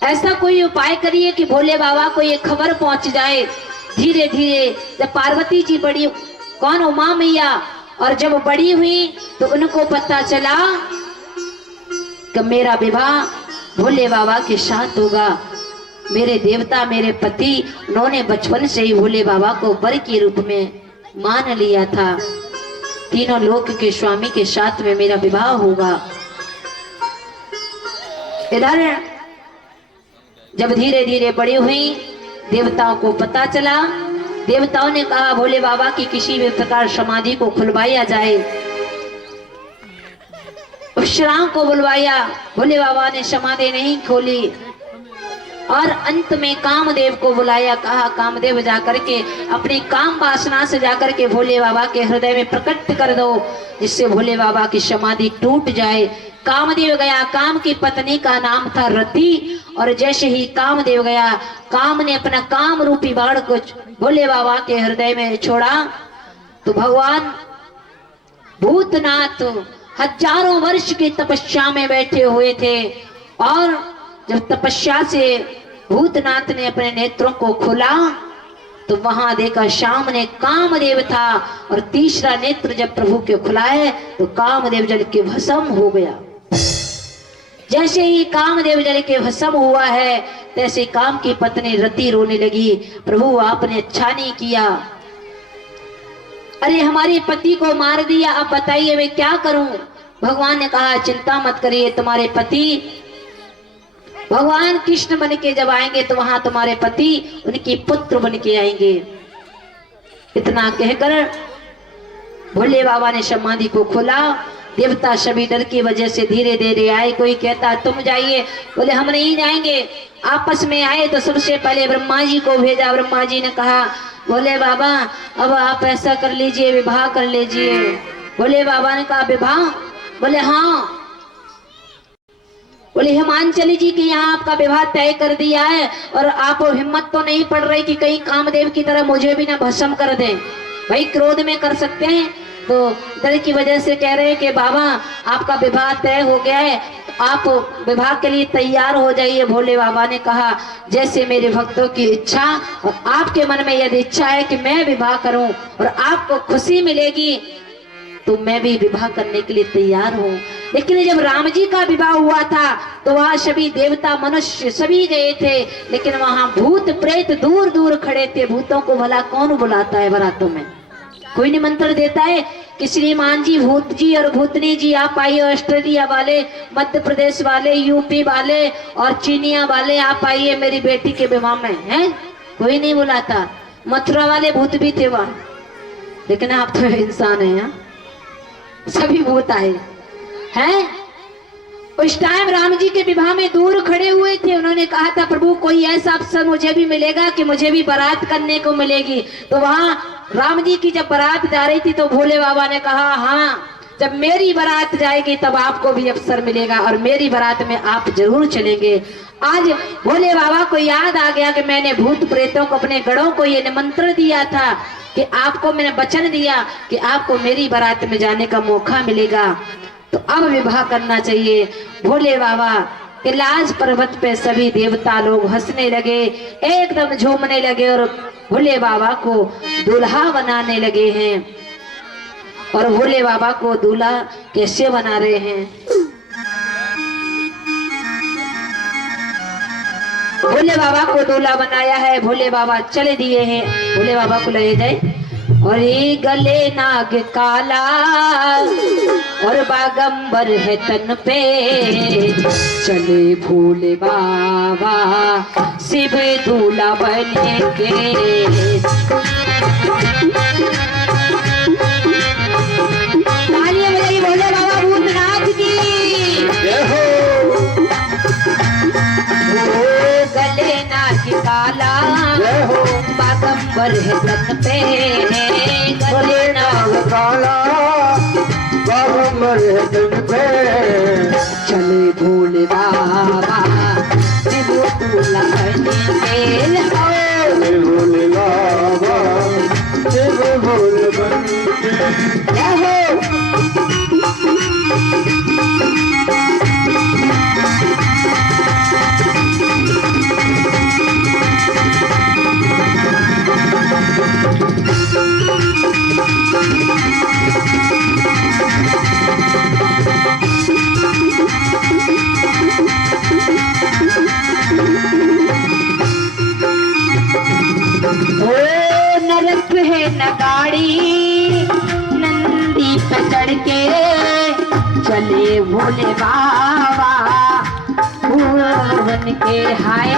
ऐसा कोई उपाय करिए कि भोले बाबा को ये खबर पहुंच जाए। धीरे धीरे जब पार्वती जी बड़ी, कौन उमा मैया, और जब बड़ी हुई तो उनको पता चला कि मेरा विवाह भोले बाबा के साथ होगा। मेरे देवता मेरे पति, उन्होंने बचपन से ही भोले बाबा को वर के रूप में मान लिया था। तीनों लोक के स्वामी के साथ में मेरा विवाह होगा। इधर जब धीरे धीरे बड़ी हुई, देवताओं को पता चला। देवताओं ने कहा भोले बाबा की किसी भी प्रकार समाधि को खुलवाया जाए। अप्सराओं को बुलवाया, भोले बाबा ने समाधि नहीं खोली। और अंत में कामदेव को बुलाया, कहा कामदेव जाकर के अपनी काम वासना से जाकर के भोले बाबा के हृदय में प्रकट कर दो, जिससे भोले बाबा की समाधि टूट जाए। कामदेव गया, काम की पत्नी का नाम था रति। और जैसे ही कामदेव गया, काम ने अपना काम रूपी बाण को भोले बाबा के हृदय में छोड़ा, तो भगवान भूतनाथ हजारों वर्ष की तपस्या में बैठे हुए थे। और जब तपस्या से भूतनाथ ने अपने नेत्रों को खोला तो वहां देखा सामने कामदेव था। और तीसरा नेत्र जब प्रभु के खुला है तो कामदेव जल के भस्म हो गया। जैसे ही कामदेव जल के भस्म हुआ है, तैसे काम की पत्नी रति रोने लगी, प्रभु आपने अच्छा नहीं किया, अरे हमारे पति को मार दिया, अब बताइए मैं क्या करूं। भगवान ने कहा चिंता मत करिए, तुम्हारे पति भगवान कृष्ण बन के जब आएंगे तो वहां तुम्हारे पति उनकी पुत्र बन के आएंगे। इतना कहकर भोले बाबा ने समाधि को खोला। देवता सभी डर की वजह से धीरे धीरे आए। कोई कहता तुम जाइए, बोले हम नहीं जाएंगे। आपस में आए तो सबसे पहले ब्रह्मा जी को भेजा। ब्रह्मा जी ने कहा भोले बाबा अब आप ऐसा कर लीजिए, विवाह कर लीजिए। भोले बाबा ने कहा विवाह? बोले हाँ। बोले हिमांचली जी के यहाँ आपका विवाह तय कर दिया है, और आप हिम्मत तो नहीं पड़ रही कि कहीं कामदेव की तरह मुझे भी ना भस्म कर दें। भाई क्रोध में कर सकते हैं, तो डर की वजह से कह रहे हैं कि बाबा आपका विवाह तय हो गया है, तो आप विवाह के लिए तैयार हो जाइए। भोले बाबा ने कहा जैसे मेरे भक्तों की इच्छा, और आपके मन में यदि इच्छा है कि मैं विवाह करूं और आपको खुशी मिलेगी तो मैं भी विवाह करने के लिए तैयार हूँ। लेकिन जब राम जी का विवाह हुआ था तो वहाँ सभी देवता मनुष्य सभी गए थे, लेकिन वहाँ भूत प्रेत दूर दूर खड़े थे। भूतों को भला कौन बुलाता है बारातों में? कोई निमंत्रण देता है कि श्रीमान जी, भूत जी और भूतनी जी आप आइए, ऑस्ट्रेलिया वाले, मध्य प्रदेश वाले, यूपी वाले और चीनिया वाले आप आइए मेरी बेटी के विवाह में, है? कोई नहीं बुलाता। मथुरा वाले भूत भी थे वहाँ, लेकिन आप तो इंसान है, सभी भूत आए हैं। उस टाइम राम जी के विवाह में दूर खड़े हुए थे। उन्होंने कहा था प्रभु कोई ऐसा अवसर मुझे भी मिलेगा कि मुझे भी बारात करने को मिलेगी। तो वहां राम जी की जब बारात जा रही थी तो भोले बाबा ने कहा हाँ जब मेरी बारात जाएगी तब आपको भी अवसर मिलेगा और मेरी बारात में आप जरूर चलेंगे। आज भोले बाबा को याद आ गया कि मैंने भूत प्रेतों को, अपने गणों को ये निमंत्रण दिया था कि आपको मैंने वचन दिया कि आपको मेरी बारात में जाने का मौका मिलेगा, तो अब विवाह करना चाहिए। भोले बाबा कैलाश पर्वत पे सभी देवता लोग हंसने लगे, एकदम झूमने लगे और भोले बाबा को दूल्हा बनाने लगे हैं। और भोले बाबा को दूल्हा कैसे बना रहे हैं? भोले बाबा को दूल्हा बनाया है, भोले बाबा चले दिए हैं, भोले बाबा को ले जाए। और ये गले नाग काला और बागंबर है तन पे, चले भोले बाबा शिव दूल्हा बने के। तालियां बजाइए भोले बाबा भूतनाथ की। गले नाग काला बागंबर है तन पे, गले नाग काला बागंबर है तन पे, चले भोले बाबा शिव दूल्हा बने के। भोले बाबा शिव भोले बने के। नरक है नगाड़ी नंदी पे चढ़ के, चले भोले बाबा बन के। हाय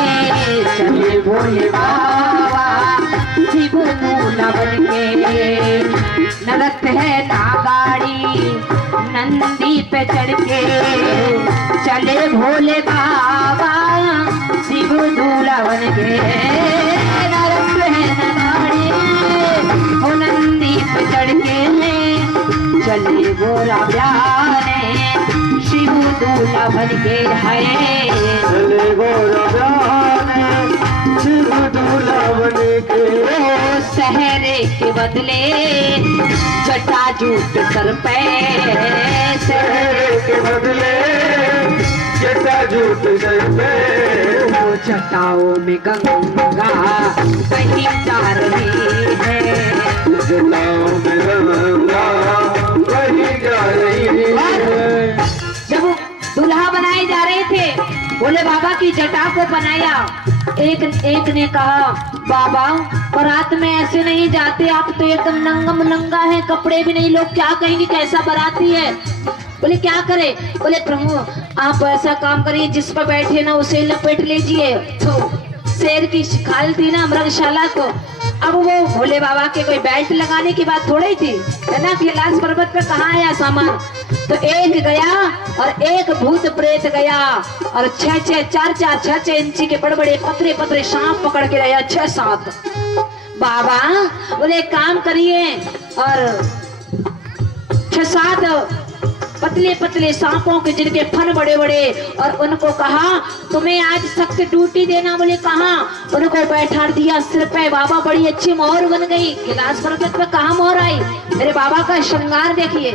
चले भोले बाबा शिव दूल्हा बन के। नरक है नागाड़ी नंदी पे चढ़ के, चले भोले बाबा शिव दूल्हा बन के। नरक है नगाड़ी ओ नंदी पे चढ़ के, चले गोरा प्यारे शिव दूल्हा बन के। है चले गोरा प्यारे शिव दूल्हा बन के। सहरे के बदले जटा जूट सर पे, सहरे के बदले जटा जूट सर पे, वो जटाओं में गंगा कहीं जा रही है, जटाओं में गंगा कहीं जा रही है। जब दूल्हा बनाए जा रहे थे भोले बाबा की जटा को बनाया, एक ने कहा बाबा बारात में ऐसे नहीं जाते, आप तो एकदम नंगम नंगा है, कपड़े भी नहीं, लोग क्या कहेंगे कैसा बाराती है। बोले क्या करे? बोले प्रभु आप ऐसा काम करिए जिस पर बैठे ना उसे लपेट लीजिए। तो शेर की खाल थी ना मृगशाला को, अब वो भोले बाबा के कोई बेल्ट लगाने की बात थोड़ी थी, है ना। कैलाश पर्वत पे कहाँ आया सामान, तो एक गया और एक भूत प्रेत गया और 4-4 इंची के बड़े बड़े पतरे पतरे सांप पकड़ के लाया 6-7। बाबा बोले काम करिए और 6-7 पतले पतले सांपों के जिनके फन बड़े बड़े, और उनको कहा तुम्हें आज सख्त ड्यूटी देना। बोले कहाँ? उनको बैठा दिया सिर पे। बाबा बड़ी अच्छी मोहर बन गई। कैलाश पर्वत पे कहाँ मोहर आई? मेरे बाबा का श्रृंगार देखिए।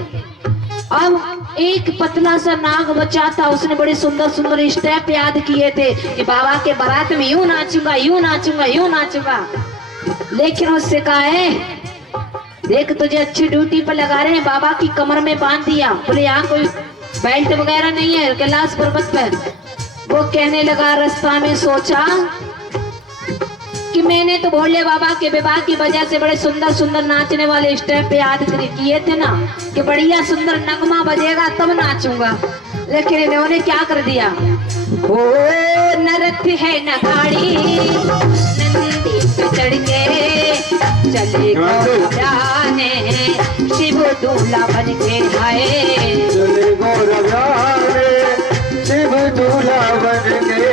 अब एक पतला सा नाग बचा था, उसने बड़े सुंदर सुंदर स्टेप याद किए थे कि बाबा के बारात में यूं नाचूंगा यूं नाचूंगा यूं नाचूंगा, लेकिन उससे कहा है देख तुझे अच्छी ड्यूटी पर लगा रहे हैं, बाबा की कमर में बांध दिया। बोले यहाँ कोई बेल्ट वगैरह नहीं है कैलाश पर्वत पर। वो कहने लगा रास्ता में सोचा कि मैंने तो भोले बाबा के विवाह की वजह से बड़े सुंदर सुंदर नाचने वाले स्टेप याद किए थे ना, कि बढ़िया सुंदर नगमा बजेगा तब नाचूंगा, लेकिन इन्होंने क्या कर दिया। ओ नरक है नगाड़ी नंदी पे चढ़ के, चले जाने शिव दूल्हा बन के। हाय चले गोरा शिव दूल्हा बन के।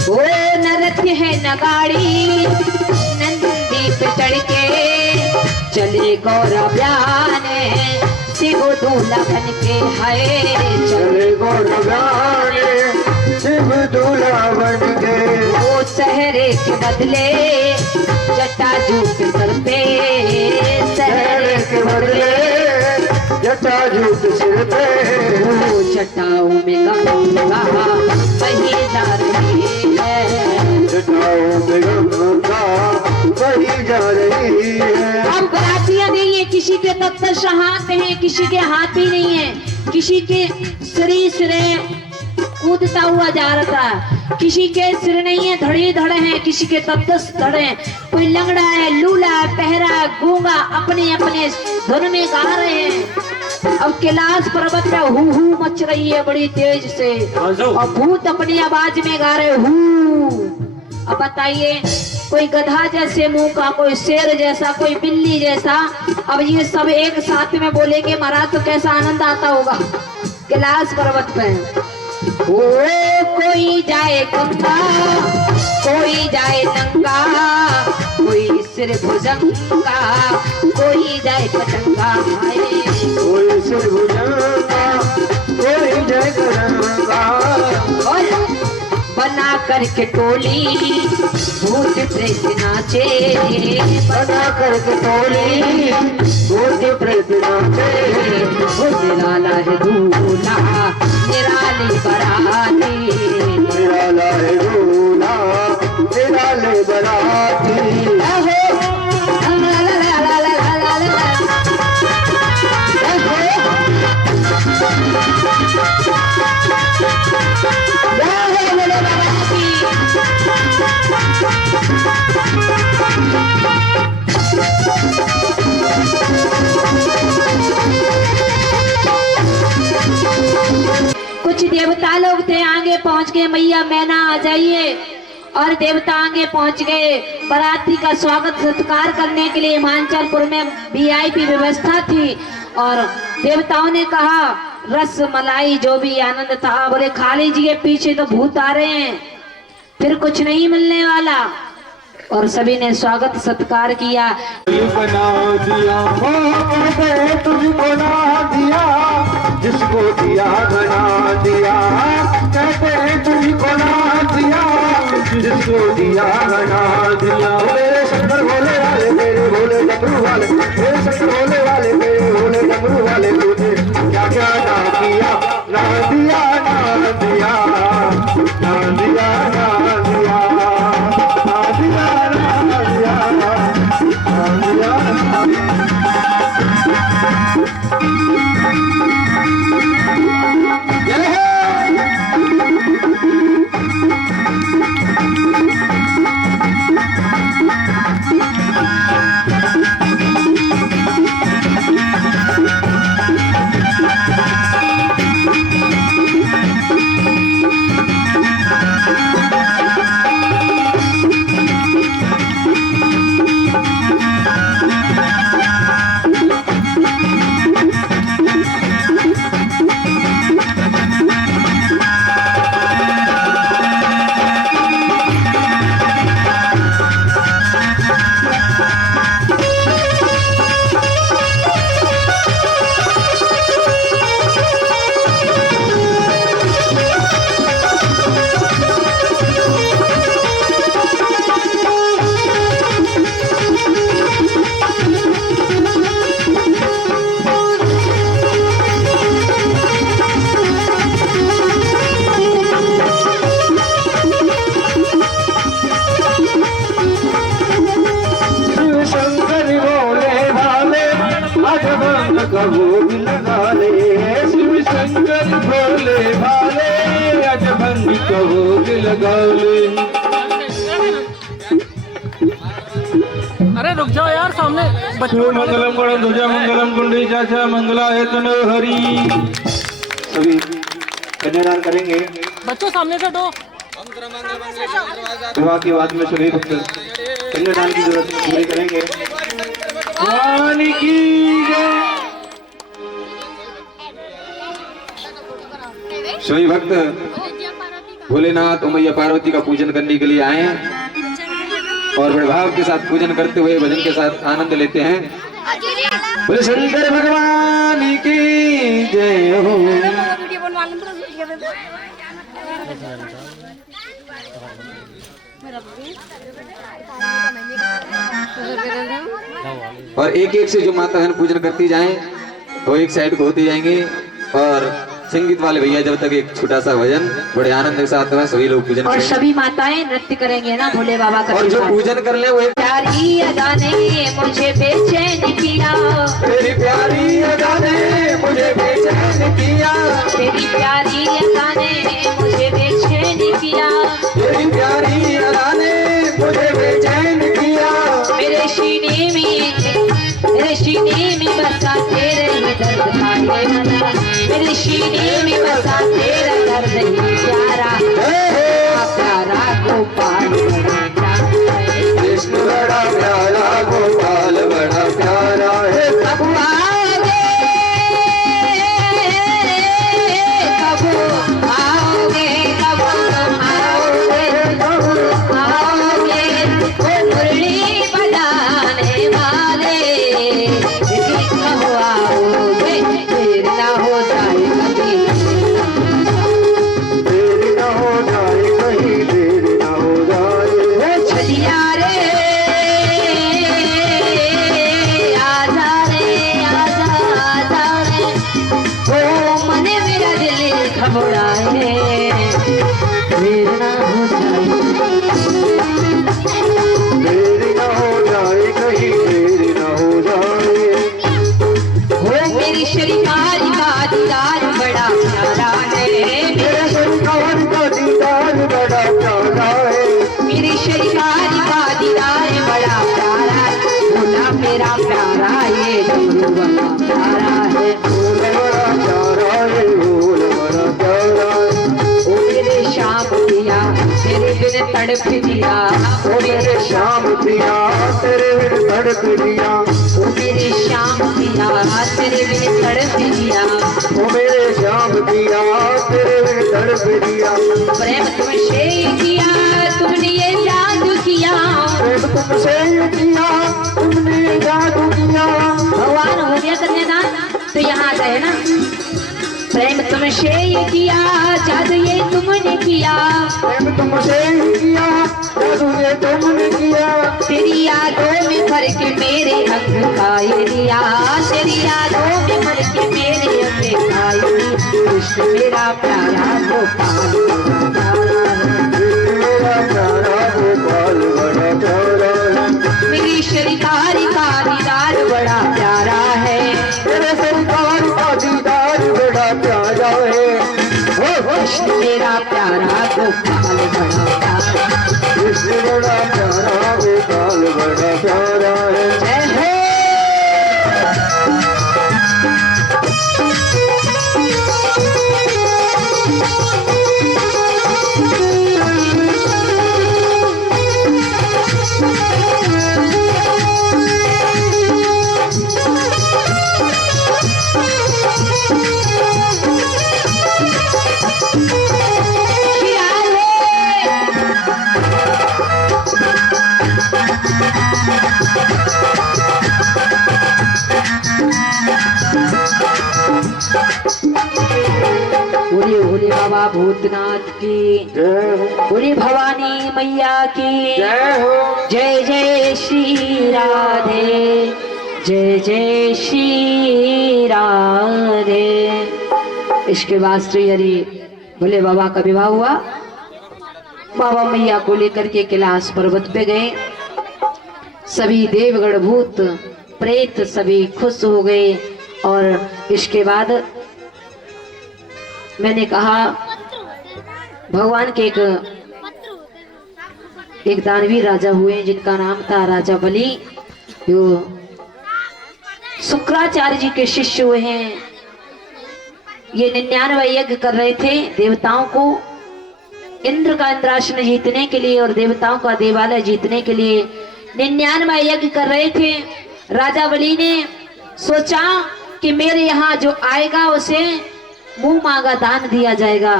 ओ नरक है नगाड़ी नंदी चले गौरव ब्याने शिव दूल्हा बन के हाय चले गौरवाने शिव दूल्हा बन के वो चेहरे के बदले जटाजू के सर पे चेहरे के बदले जटाजू के सिर पे वो जटाओं में गंगा बही जा रही है जटाओं में गंगा बही जा रही है। अब बरातियां नहीं है, किसी के तख्त हाथ हैं, किसी के हाथ भी नहीं है, किसी के सिरे कूदता हुआ जा रहा है, किसी के सिर नहीं है, धड़े धड़े हैं, किसी के तख्त धड़े हैं, कोई लंगड़ा है, लूला है, पहरा है, गूंगा अपने अपने धुन में गा रहे हैं। अब कैलाश पर्वत पे हू मच रही है बड़ी तेज से और भूत अपनी आवाज में गा रहे हू। अब बताइए कोई गधा जैसे मुंह का, कोई शेर जैसा, कोई बिल्ली जैसा, अब ये सब एक साथ में बोलेंगे महाराज तो कैसा आनंद आता होगा कैलाश पर्वत पे। ओ कोई जाए गंगा कोई जाए नंगा कोई सिर भुजंगा कोई जाए पतंगा कोई सिर भुजंगा कोई जय करंगा और बना करके टोली भूत प्रेत नाचे बना करके टोली भूत प्रेत नाचे निराला है दूल्हा निराली बराती निराला है दूल्हा निराले बराती कुछ देवता लोग थे आगे पहुंच गए, मैया मैना आ जाइए, और देवता आगे पहुंच गए। बाराती का स्वागत सत्कार करने के लिए हिमाचलपुर में वीआईपी व्यवस्था थी और देवताओं ने कहा रस मलाई जो भी आनंद था बोले खा लीजिए, पीछे तो भूत आ रहे हैं, फिर कुछ नहीं मिलने वाला। और सभी ने स्वागत सत्कार किया। बना दिया तुझको ना दिया जिसको दिया बना दिया कहते हैं तुझको ना दिया जिसको दिया बना दिया। मेरे शंकर भोले वाले मेरे भोले डमरू वाले मेरे शंकर भोले वाले मेरे भोले डमरू वाले तूने क्या क्या ना दिया ना दिया ना दिया ना दिया ना दिया ना दिया ना दिया ना दिया। भोग लगा ले शिव शंकर भोले भाले अजभंग को भोग लगा ले। अरे रुक जाओ यार, सामने बच्चों मंगलम गणम ध्वजा मंगलम कुंडी चाचा मंगला है तनो हरि। सभी कन्यादान करेंगे। बच्चों सामने से हटो। विवाह के बाद में सभी भक्त कन्यादान की जरूरत पूरी करेंगे। वाणी की जय। सभी भक्त भोलेनाथ और मैया पार्वती का पूजन करने के लिए आए हैं और बड़े भाव के साथ पूजन करते हुए भजन के साथ आनंद लेते हैं। बोले शंकर भगवान की जय हो। और एक एक से जो माता बहन पूजन करती जाएं वो एक साइड को होती जाएंगे। और संगीत वाले भैया जब तक एक छोटा सा भजन बड़े आनंद के साथ में सभी लोग पूजन और करेंगे। सभी माताएं नृत्य करेंगे ना भोले बाबा का। और जो पूजन कर ले वो एक प्यारी अदा ने मुझे बेचैन किया, तेरी प्यारी अदा ने मुझे बेचैन किया, तेरी प्यारी अदा ने मुझे बेचैन किया, तेरी प्यारी अदा ने मुझे बेचैन किया। मेरे सीने में बसा तेरे ही दर्द का ये मना, मेरे सीने में बसा तेरा दर्द ही प्यारा, प्यारा गोपाल बड़ा प्यारा है। कृष्ण बड़ा प्यारा गोपाल बड़ा प्यारा है। कब आओगे, कब आओगे, कब आओगे, आओगे ओ मुरली बजाने वाले, कब आओगे, देर ना हो जाए कभी, देर न हो जाए कहीं, देर न हो जाए। छलिया रे आजा रे, आजा आजा रे, ओ मन मेरा दिल घबराए, देर ना हो जाए, देर न हो जाए कहीं, देर न हो जाए। हो मेरी शरीकार का दीदार बड़ा प्यारा है, मेरे सरकार का दीदार बड़ा प्यारा है। मेरी शरीकार का दीदार बड़ा प्यारा है, भोला मेरा प्यारा ये डमरू बड़ा प्यारा है, बोल बड़ा प्यारा है, बोल बड़ा प्यारा है। ओ मेरे श्याम पिया तेरे बिन तड़प दिया, ओ मेरे श्याम पिया तेरे बिन तड़प दिया, ओ मेरे श्याम पिया तेरे बिन तड़प दिया, ओ मेरे श्याम पिया तेरे बिन तड़प दिया। प्रेम तुमसे किया तुमने ये जादू किया, प्रेम तुमसे किया तुमने जादू किया। भगवान हो गया कन्यादान तो यहाँ गए ना। प्रेम तुमसे किया जादू ये तुमने किया, प्रेम तुमसे किया जादू ये तुमने किया। तेरी यादों में भर के मेरे अंग खाए दिया, तेरी यादों में भर के मेरे अंग खाए दिया, कृष्ण मेरा प्यारा गोपाल बड़ा प्यारा है, मेरा प्यारा गोपाल बड़ा प्यारा है। मेरी शरीकारी का दीदार बड़ा प्यारा है, मेरे सरकार का दीदार बड़ा प्यारा है। कृष्ण मेरा प्यारा गोपाल बड़ा प्यारा है। कृष्ण बड़ा प्यारा गोपाल बड़ा प्यारा है। जय हो बोलिए भोले बाबा भूतनाथ की, जय हो, बोलिए भवानी मैया की जय हो। जय जय श्री राधे, जय जय श्री राधे। इसके बाद श्री हरि भोले बाबा का विवाह हुआ। बाबा मैया को लेकर के कैलाश पर्वत पे गए। सभी देवगण भूत प्रेत सभी खुश हो गए। और इसके बाद मैंने कहा भगवान के एक दानवीर राजा हुए जिनका नाम था राजा बलि, जो शुक्राचार्य जी के शिष्य हुए हैं। ये 99 यज्ञ कर रहे थे देवताओं को, इंद्र का इंद्रासन जीतने के लिए और देवताओं का देवालय जीतने के लिए 99 यज्ञ कर रहे थे। राजा बलि ने सोचा कि मेरे यहाँ जो आएगा उसे मुंह मांगा दान दिया जाएगा।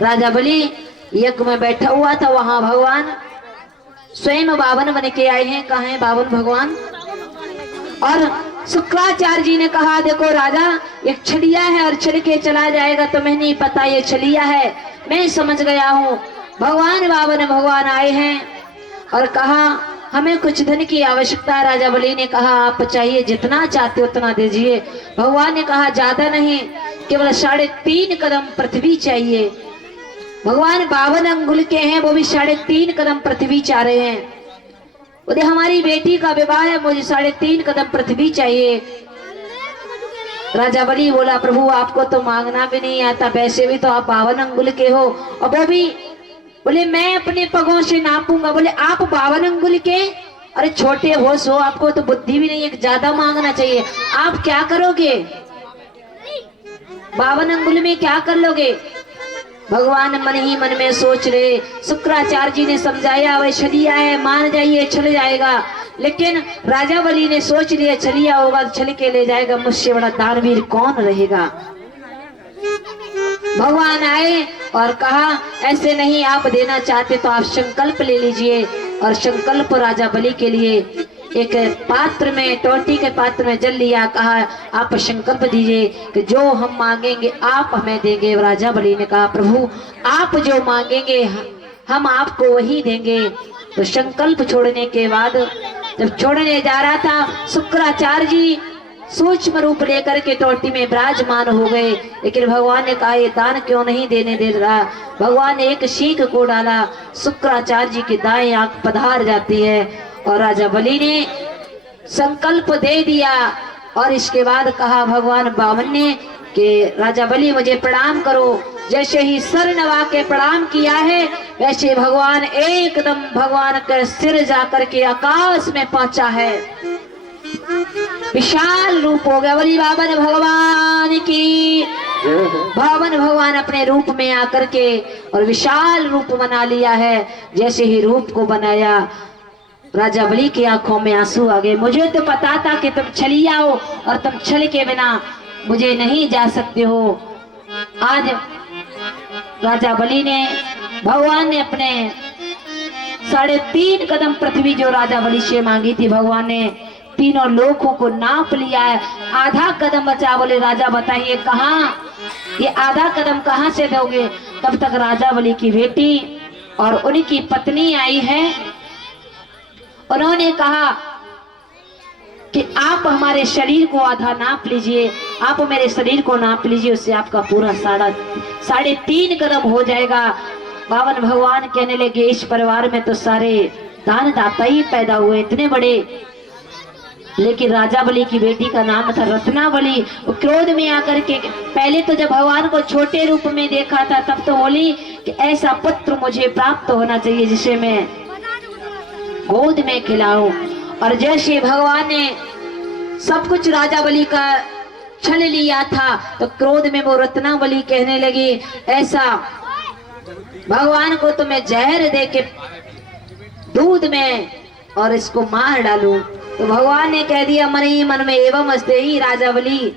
राजा बलि यज्ञ में बैठा हुआ था, वहां भगवान स्वयं बावन बन के आए हैं। कहाँ हैं बावन भगवान? और शुक्राचार्य जी ने कहा देखो राजा एक छलिया है और छल के चला जाएगा, तुम्हें नहीं पता ये छलिया है, मैं समझ गया हूँ। भगवान आए हैं और कहा हमें कुछ धन की आवश्यकता है। राजा बलि ने कहा आप चाहिए जितना चाहते उतना दीजिए। भगवान ने कहा ज्यादा नहीं, केवल 3.5 कदम पृथ्वी चाहिए। भगवान 52 अंगुल के हैं, वो भी 3.5 कदम पृथ्वी चाह रहे हैं। बोले हमारी बेटी का विवाह है, मुझे 3.5 कदम पृथ्वी चाहिए। राजा बलि बोला प्रभु आपको तो मांगना भी नहीं आता, वैसे भी तो आप 52 अंगुल के हो, और वो भी बोले मैं अपने पगों से नापूंगा। बोले आप 52 अंगुल के, अरे छोटे हो सो, आपको तो बुद्धि भी नहीं है, ज्यादा मांगना चाहिए। आप क्या करोगे 52 अंगुल में, क्या कर लोगे? भगवान मन ही मन में सोच रहे। शुक्राचार्य जी ने समझाया वह छलिया है, मान जाइए छल जाएगा, लेकिन राजा बलि ने सोच लिया छलिया होगा तो छल के ले जाएगा, मुझसे बड़ा दानवीर कौन रहेगा। भगवान आए और कहा ऐसे नहीं, आप देना चाहते तो आप संकल्प ले लीजिए। और संकल्प राजा बलि के लिए एक पात्र में, टोटी के पात्र में जल लिया, कहा आप संकल्प दीजिए कि जो हम मांगेंगे आप हमें देंगे। राजा बलि ने कहा प्रभु आप जो मांगेंगे हम आपको वही देंगे। तो संकल्प छोड़ने के बाद जब छोड़ने जा रहा था, शुक्राचार्य जी सूक्ष्म रूप लेकर के टोटी में विराजमान हो गए, लेकिन भगवान ने कहा ये दान क्यों नहीं देने दे रहा। भगवान ने एक सीख को डाला, शुक्राचार्य जी की दाएं आंख पधार जाती है और राजा बलि ने संकल्प दे दिया। और इसके बाद कहा भगवान 52 ने कि राजा बलि मुझे प्रणाम करो। जैसे ही सर नवा के प्रणाम किया है, वैसे भगवान एकदम भगवान का सिर जाकर के आकाश में पहुंचा है, विशाल रूप हो गया। बोली 52 भगवान की। 52 भगवान अपने रूप में आकर के और विशाल रूप बना लिया है। जैसे ही रूप को बनाया, राजा बलि की आंखों में आंसू आ गए। मुझे तो पता था कि तुम छलिया हो और तुम छल के बिना मुझे नहीं जा सकते हो। आज राजा बलि ने, भगवान ने अपने 3.5 कदम पृथ्वी जो राजा बलि से मांगी थी, भगवान ने तीनों लोगों को नाप लिया है। आधा कदम बचा। बोले राजा बताइए कहाँ, ये आधा कदम कहाँ से दोगे? तब तक राजा बलि की बेटी और उनकी पत्नी आई है। उन्होंने कहा कि आप हमारे शरीर को आधा नाप लीजिए, आप मेरे शरीर को नाप लीजिए, उससे आपका पूरा 3.5 कदम हो जाएगा। 52 भगवान कहने लगे इस परिवार में तो सारे दान दाता ही पैदा हुए, इतने बड़े। लेकिन राजा बलि की बेटी का नाम था रत्नावली। वो क्रोध में आकर के, पहले तो जब भगवान को छोटे रूप में देखा था तब तो बोली कि ऐसा पुत्र मुझे प्राप्त होना चाहिए जिसे मैं गोद में खिलाऊं। और जैसे भगवान ने सब कुछ राजा बलि का छल लिया था, तो क्रोध में वो रत्नावली कहने लगी ऐसा भगवान को तो मैं जहर दे के दूध में और इसको मार डालूं। तो भगवान ने कह दिया मन ही मन में एवं हस्ते ही राजा बलि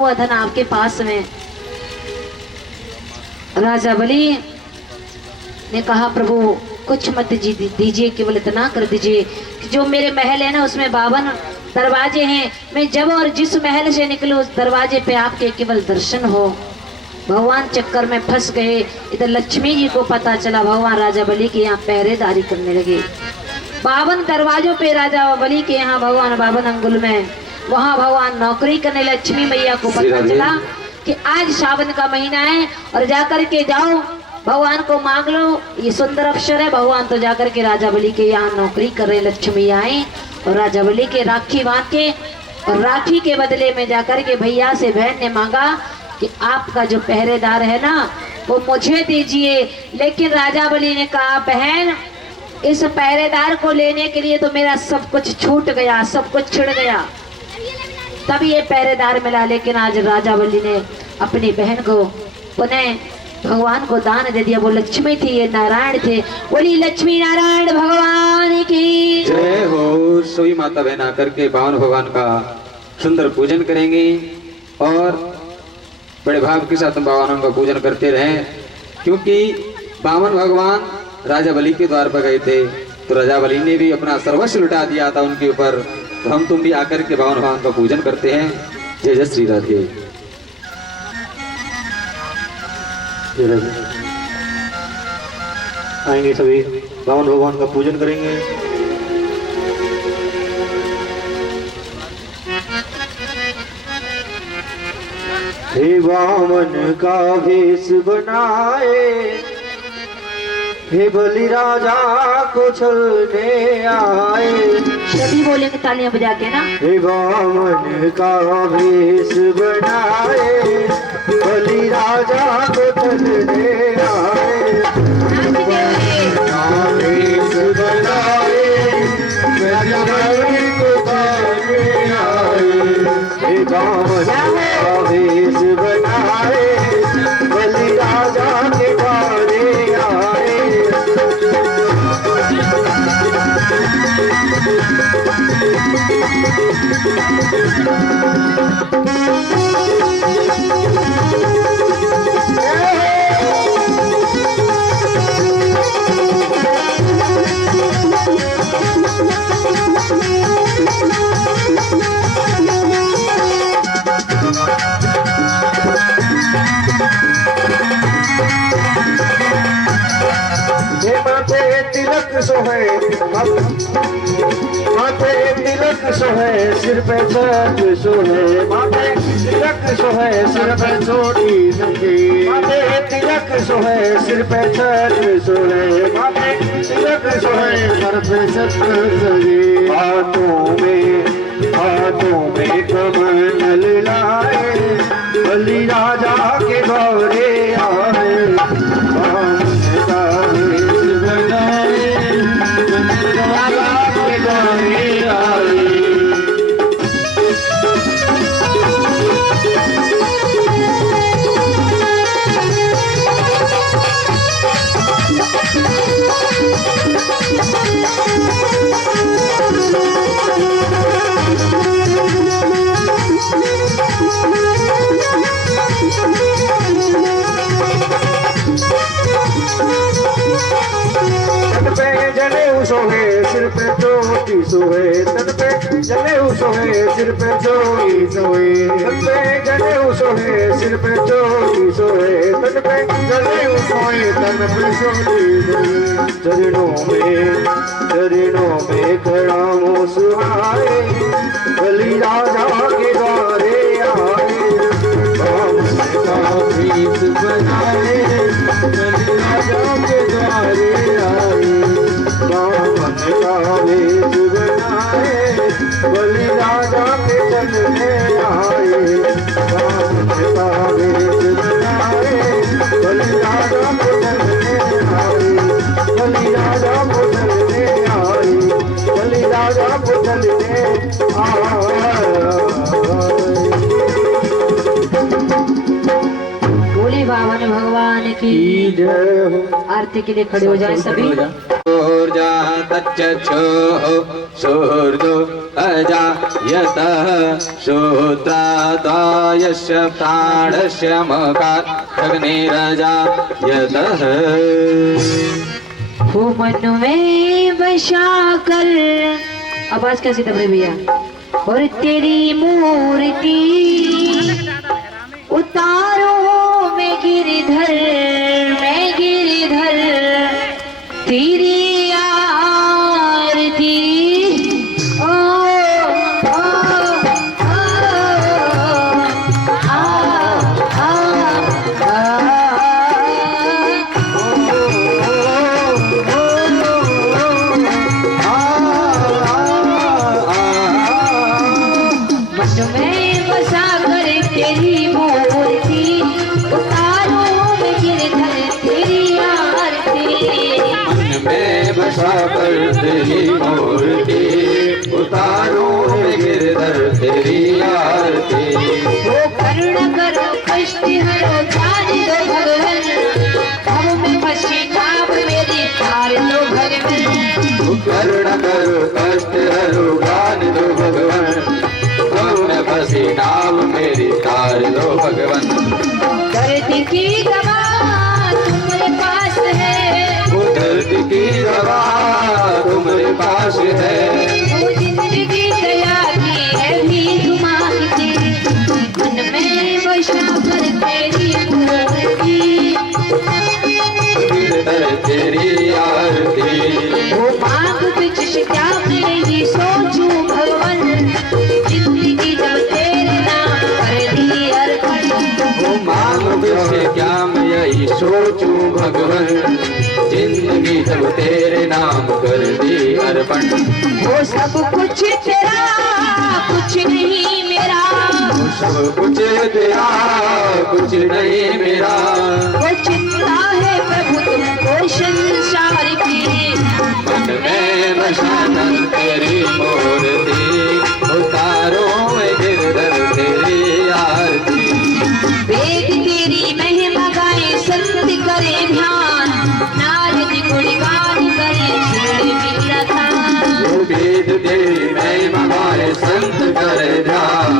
वो धन आपके पास में। राजा बलि ने कहा प्रभु कुछ मत दीजिए, केवल इतना कर दीजिए कि जो मेरे महल है ना उसमें 52 दरवाजे हैं, मैं जब और जिस महल से निकलूं उस दरवाजे पे आपके केवल दर्शन हो। भगवान चक्कर में फंस गए। इधर लक्ष्मी जी को पता चला, भगवान राजा बलि के यहाँ पहरेदारी करने लगे। 52 दरवाजों पे राजा बलि के यहाँ भगवान 52 अंगुल में, वहाँ भगवान नौकरी करने। लक्ष्मी मैया को पता चला कि आज सावन का महीना है और जाकर के जाओ भगवान को मांग लो, ये सुंदर अवसर है। भगवान तो जाकर के राजा बलि के यहाँ नौकरी कर रहे। लक्ष्मी आई और राजा बलि के राखी बांध के, और राखी के बदले में जाकर के भैया से बहन ने मांगा कि आपका जो पहरेदार है ना वो मुझे दीजिए। लेकिन राजा बलि ने कहा बहन इस पहरेदार को लेने के लिए तो मेरा सब कुछ छूट गया, सब कुछ छिड़ गया, तब ये पहरेदार मिला। लेकिन आज राजा बलि ने अपनी बहन को पुनः भगवान को दान दे दिया। वो लक्ष्मी थी, ये नारायण थे। बोली लक्ष्मी नारायण भगवान की जय हो। सभी माता बहन आकर के बावन भगवान का सुंदर पूजन करेंगे और बड़े भाव के साथ भगवानों का पूजन करते रहें, क्योंकि बावन भगवान राजा बलि के द्वार पर गए थे तो राजा बलि ने भी अपना सर्वस्व लुटा दिया था उनके ऊपर। तो हम तुम भी आकर के बावन भगवान का पूजन करते हैं। जय जय श्री राधे। आएंगे सभी बावन भगवान का पूजन करेंगे। हे वामन का भेष बनाए, हे बलि राजा को छलने आए। सभी बोलेंगे तालियां बजा के ना। हे वामन का भेष बनाए, बलि राजा को छलने आए। भेष बनाए, बलि को छलने आए। हे वामन का भेष बनाए, बलि राजा के द्वारे आए। माथे तिलक सोहे, माथे तिलक सोहे, सिर पे छत्र सोहे। माथे तिलक सोहे, सिर पे छोटी नथी। माथे तिलक सोहे, सिर पे छत्र सोहे। माथे तिलक सोहे, सर पे छत्र सोहे। हाथों में कमल लाए, बलि राजा के द्वारे आए। सोहे, सिर पे चोटी सोहे। तन पे जनेऊ सोहे, सिर पे चोटी सोहे। तन पे जनेऊ सोहे, सिर पे चोटी सोहे। तन पे जनेऊ सोहे, तन पे चोटी सोहे। चरणों में खड़ा हो सुहाए, बलि राजा के द्वारे आए। भेष बनाए, बलि राजा के द्वारे आए। बावन का भेष बनाए, बलि राजा के चलने आए। बावन का भेष बनाए, बलि राजा को चलने आए। बलि राजा को चलने आए, बलि राजा को चलने आए। बोले बावन भगवान की जय हो। आरती के लिए खड़े हो जाए सभी। शूर्दो अजायतः श्रोत्रादायस्य प्राणस्य मकार अग्निरजायतः। वो मन में बसा कर, आवाज कैसी दब रही भैया। और तेरी मूर्ति उतारो मैं गिरधर, मैं गिरधर तेरी आरती। ओ ओ ओ आ आ मन में बसा कर तेरी मूर्ति उतारो मैं गिरधर तेरी आरती। मन में बसा कर तेरी मूर्ति उतारो मैं गिरधर तेरी आरती। वो करुण करो कष्ट हरो जान दो की दवा तुम्हारे पास है, वो दर्द की दवा तुम्हारे पास है। वो जिंदगी दया की है भी तुम्हारी, मन में बसा कर तेरी मूर्ति, गिरधर तेरी आरती। वो मांग तुझसे क्या मैं ये सोचूं भगवान, जिंदगी जब तेरे नाम कर दी अर्पण। वो मांग से क्या मैं यही सोचूं भगवन, जिंदगी जब तेरे नाम कर दी अर्पण। वो सब कुछ तेरा कुछ नहीं मेरा, वो सब कुछ तेरा कुछ नहीं मेरा। वो चिंता है प्रभु तुमको संसार की, मन में बसाकर तेरी मूर्ति, उतारों में गिरधर तेरी आरती। वेद तेरी महिमा गाए संत करे ध्यान, नारद गुणगान करे छेड़ मीरा थान। जो वेद तेरी महिमा गाए संत करे ध्यान,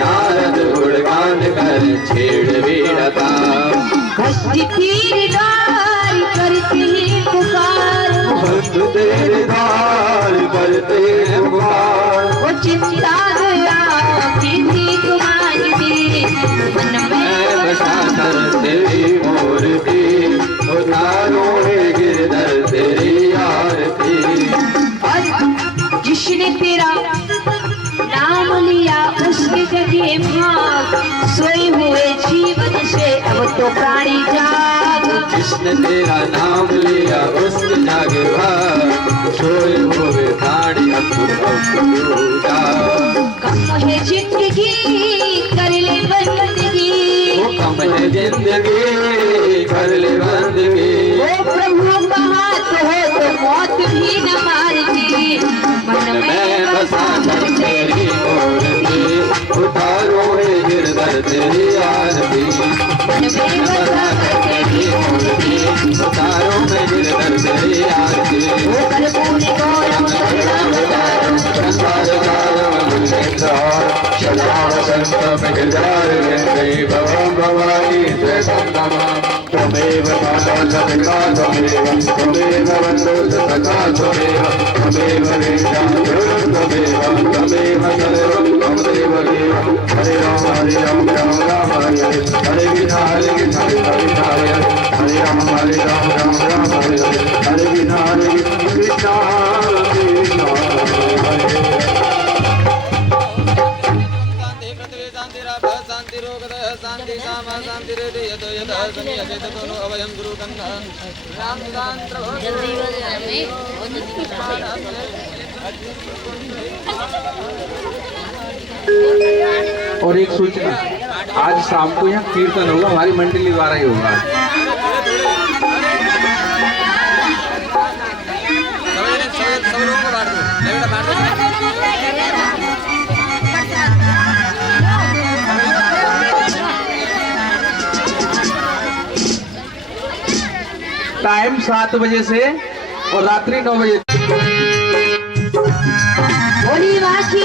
नारद गुणगान करे छेड़ वीणा तान। कष्ट की दार करती है पुकार, भक्त तेरे द्वार करते हैं पुकार। वो चिंता दया की थी तुम्हारी, मन में बसाकर तेरी मूर्ति, उतारों में गिरधर तेरी आरती। और जिसने तेरा नाम लिया उसके जगे भाग, सोए हुए जीवन से अब तो प्राणी जाग। जिसने तेरा नाम लिया उसके जागे भाग, सोए हुए प्राणी अब तो जाग। कम है जिंदगी कर ले बंदगी, वो कम है जिंदगी कर ले बंदगी। वो प्रभु का हाथ हो तो मौत भी न मारती, मन में बसा कर तेरी मूर्ति, उतारो है गिरधर तेरी आरती। मन में बसा कर तेरी मूर्ति, उतारो में गिरधर तेरी आरती। वो कर्पूर गौरम सर्वदारम, संसार सारम मुनिंद्रार, शलावसंत मिगजार वेंकई भवम भवानी जय संतम। त्वमेव माता सतका त्वमेव, त्वमेव बंधु सतका त्वमेव, त्वमेव वेदा गुरुः त्वमेव, त्वमेव सर्वं त्वमेव देवं। हरे राम राम राम हरे हरे, हरे कृष्ण हरे कृष्ण कृष्ण हरे हरे, हरे राम राम राम हरे हरे, हरे कृष्ण हरे कृष्ण कृष्ण कृष्ण हरे हरे। शांति काम शांति रे यतो यतो सनि अचेत दोनो अवयम गुरु गंधा राम निदांत्र और एक सूचना, आज शाम को यहाँ कीर्तन होगा, हमारी मंडली द्वारा ही होगा। सब लोगों को बांट दो, बांट दो। टाइम 7 बजे से और रात्रि 9 बजे। बोली वाकी